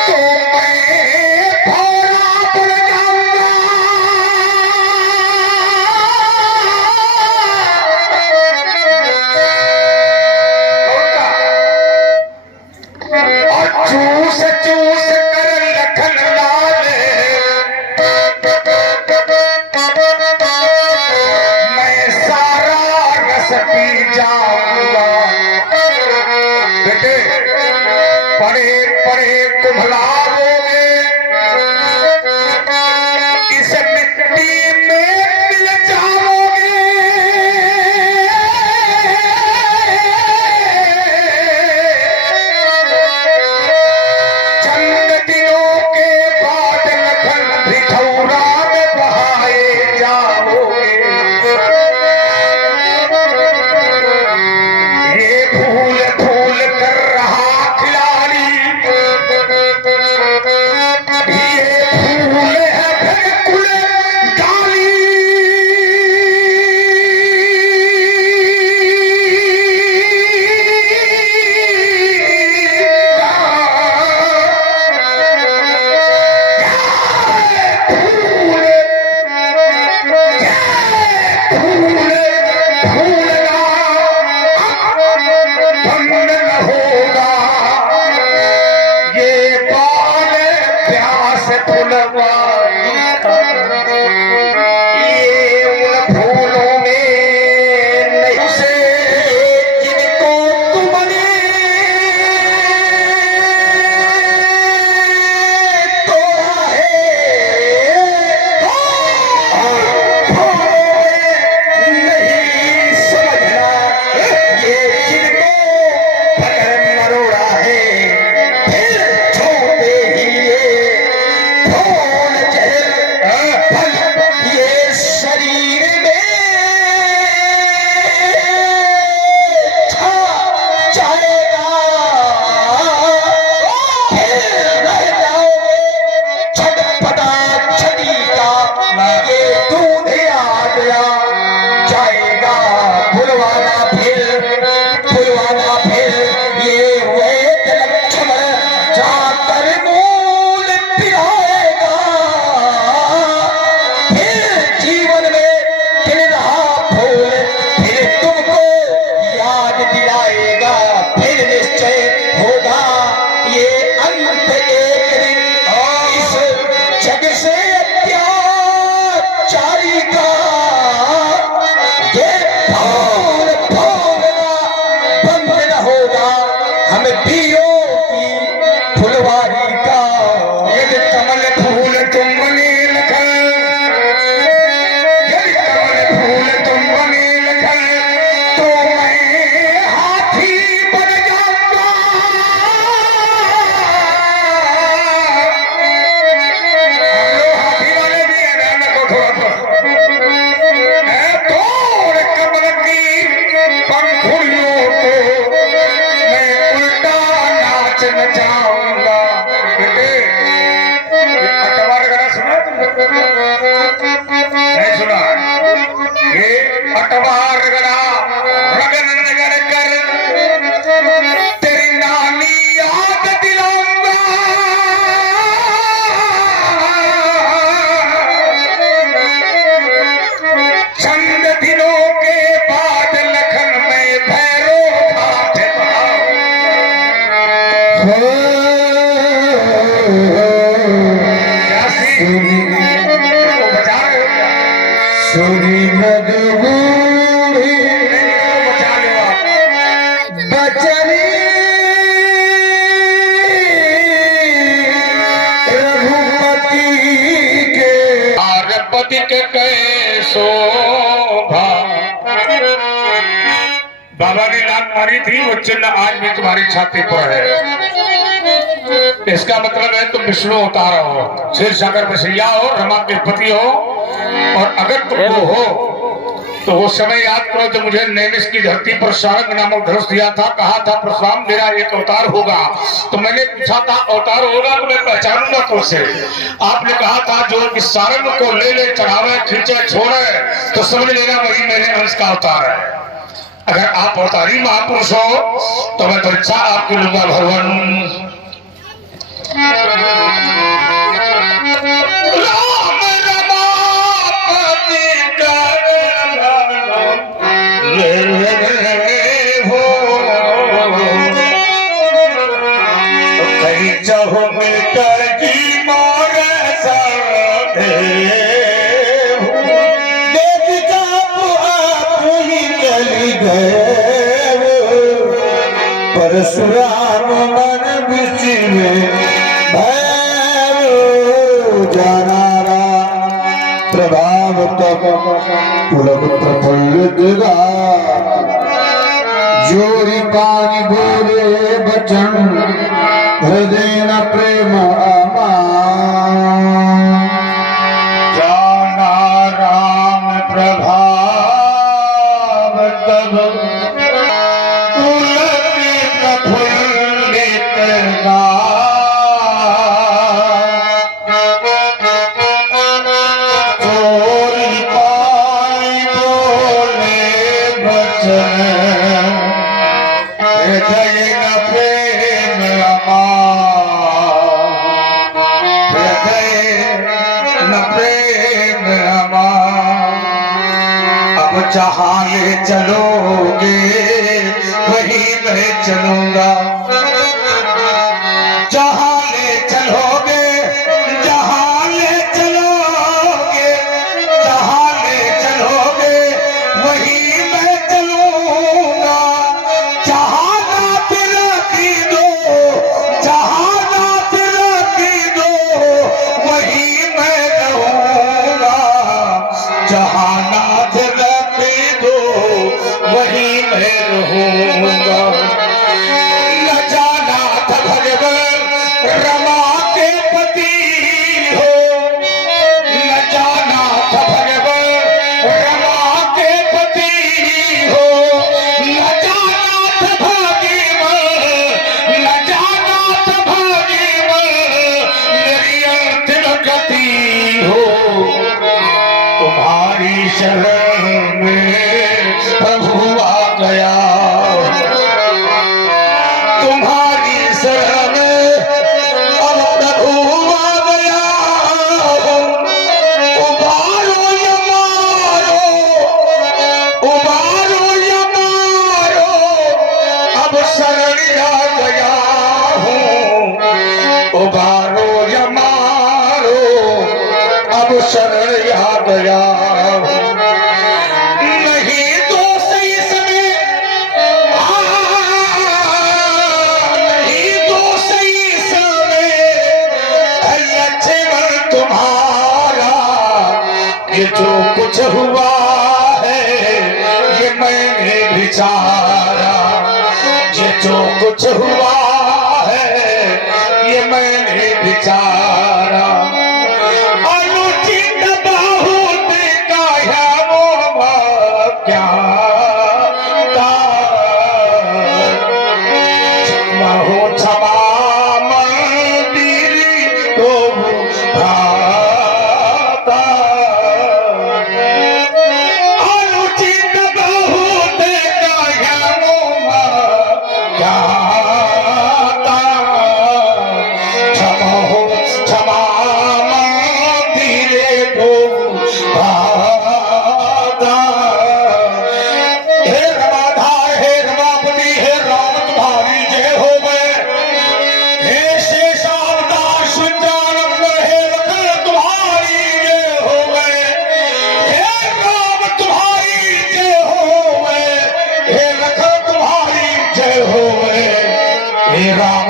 तो मैं भौरा बन जाऊंगा। और चूस चूस कर लखन लाल मैं सारा रस पी जाऊंगा। बेटे पढ़े पढ़े कुम्हलाओगे, इस मिट्टी में मिल जाओगे। चंद दिनों के बाद लखन भिठौरा में बहाए जाओगे। ये फूल फूल कर रहा खिलाड़ी बाबा ने लात मारी थी, वो चिन्ह आज भी तुम्हारी छाती पर है। इसका मतलब है तुम विष्णु अवतार हो, क्षीर सागर बसैया हो, रमा के पति हो। और अगर तुम वो हो तो वो समय याद करो जब मुझे नैमिष की धरती पर सारंग नामक धनुष दिया था, कहा था परशुराम मेरा एक अवतार होगा। तो मैंने पूछा था अवतार होगा तो मैं पहचानूंगा तुमसे। आपने कहा था जो इस सारंग को ले ले चढ़ावे खींचे छोड़े तो समझ लेना वही मेरे अंश का अवतार है। अगर आप अवतारी महापुरुष हो तो मैं परीक्षा आपकी लूंगा भगवान। परशुराम मन बिच में भैरव जानारा प्रभाव तब पुलक प्रफुल्लितगा जोरी पानी बोले बचन हृदय न प्रेम जाना राम प्रभाव तब जहाँ ले चलोगे वहीं मैं चलूंगा। जहाँ ले चलोगे जहाँ ले चलोगे जहाँ ले चलोगे वहीं मैं चलूंगा। जहाँ नाथ रखी दो जहाँ नाथ रखी दो वहीं मैं रहूंगा। जहाँ नाथ वही मैं रहूंगा। न जाना था भगवान रमा के पति हो, न जाना था भगवान रमा के पति हो, न जाना था भागीवन न जाना था भागीवन मेरी अंतिम गति हो। तुम्हारी शरण में प्रभु आ गया, तुम्हारी शरण अब प्रभु आ गया। उबारो यमारो उबारो यमारो अब शरण आ गया हूँ। उबारो यमारो अब शरण आ गया। ये जो कुछ हुआ है ये मैंने विचारा, ये जो कुछ हुआ है ये मैंने विचारा। अनुचित बहुत कहा वो क्या हो क्षमा मंदिर तो हे राम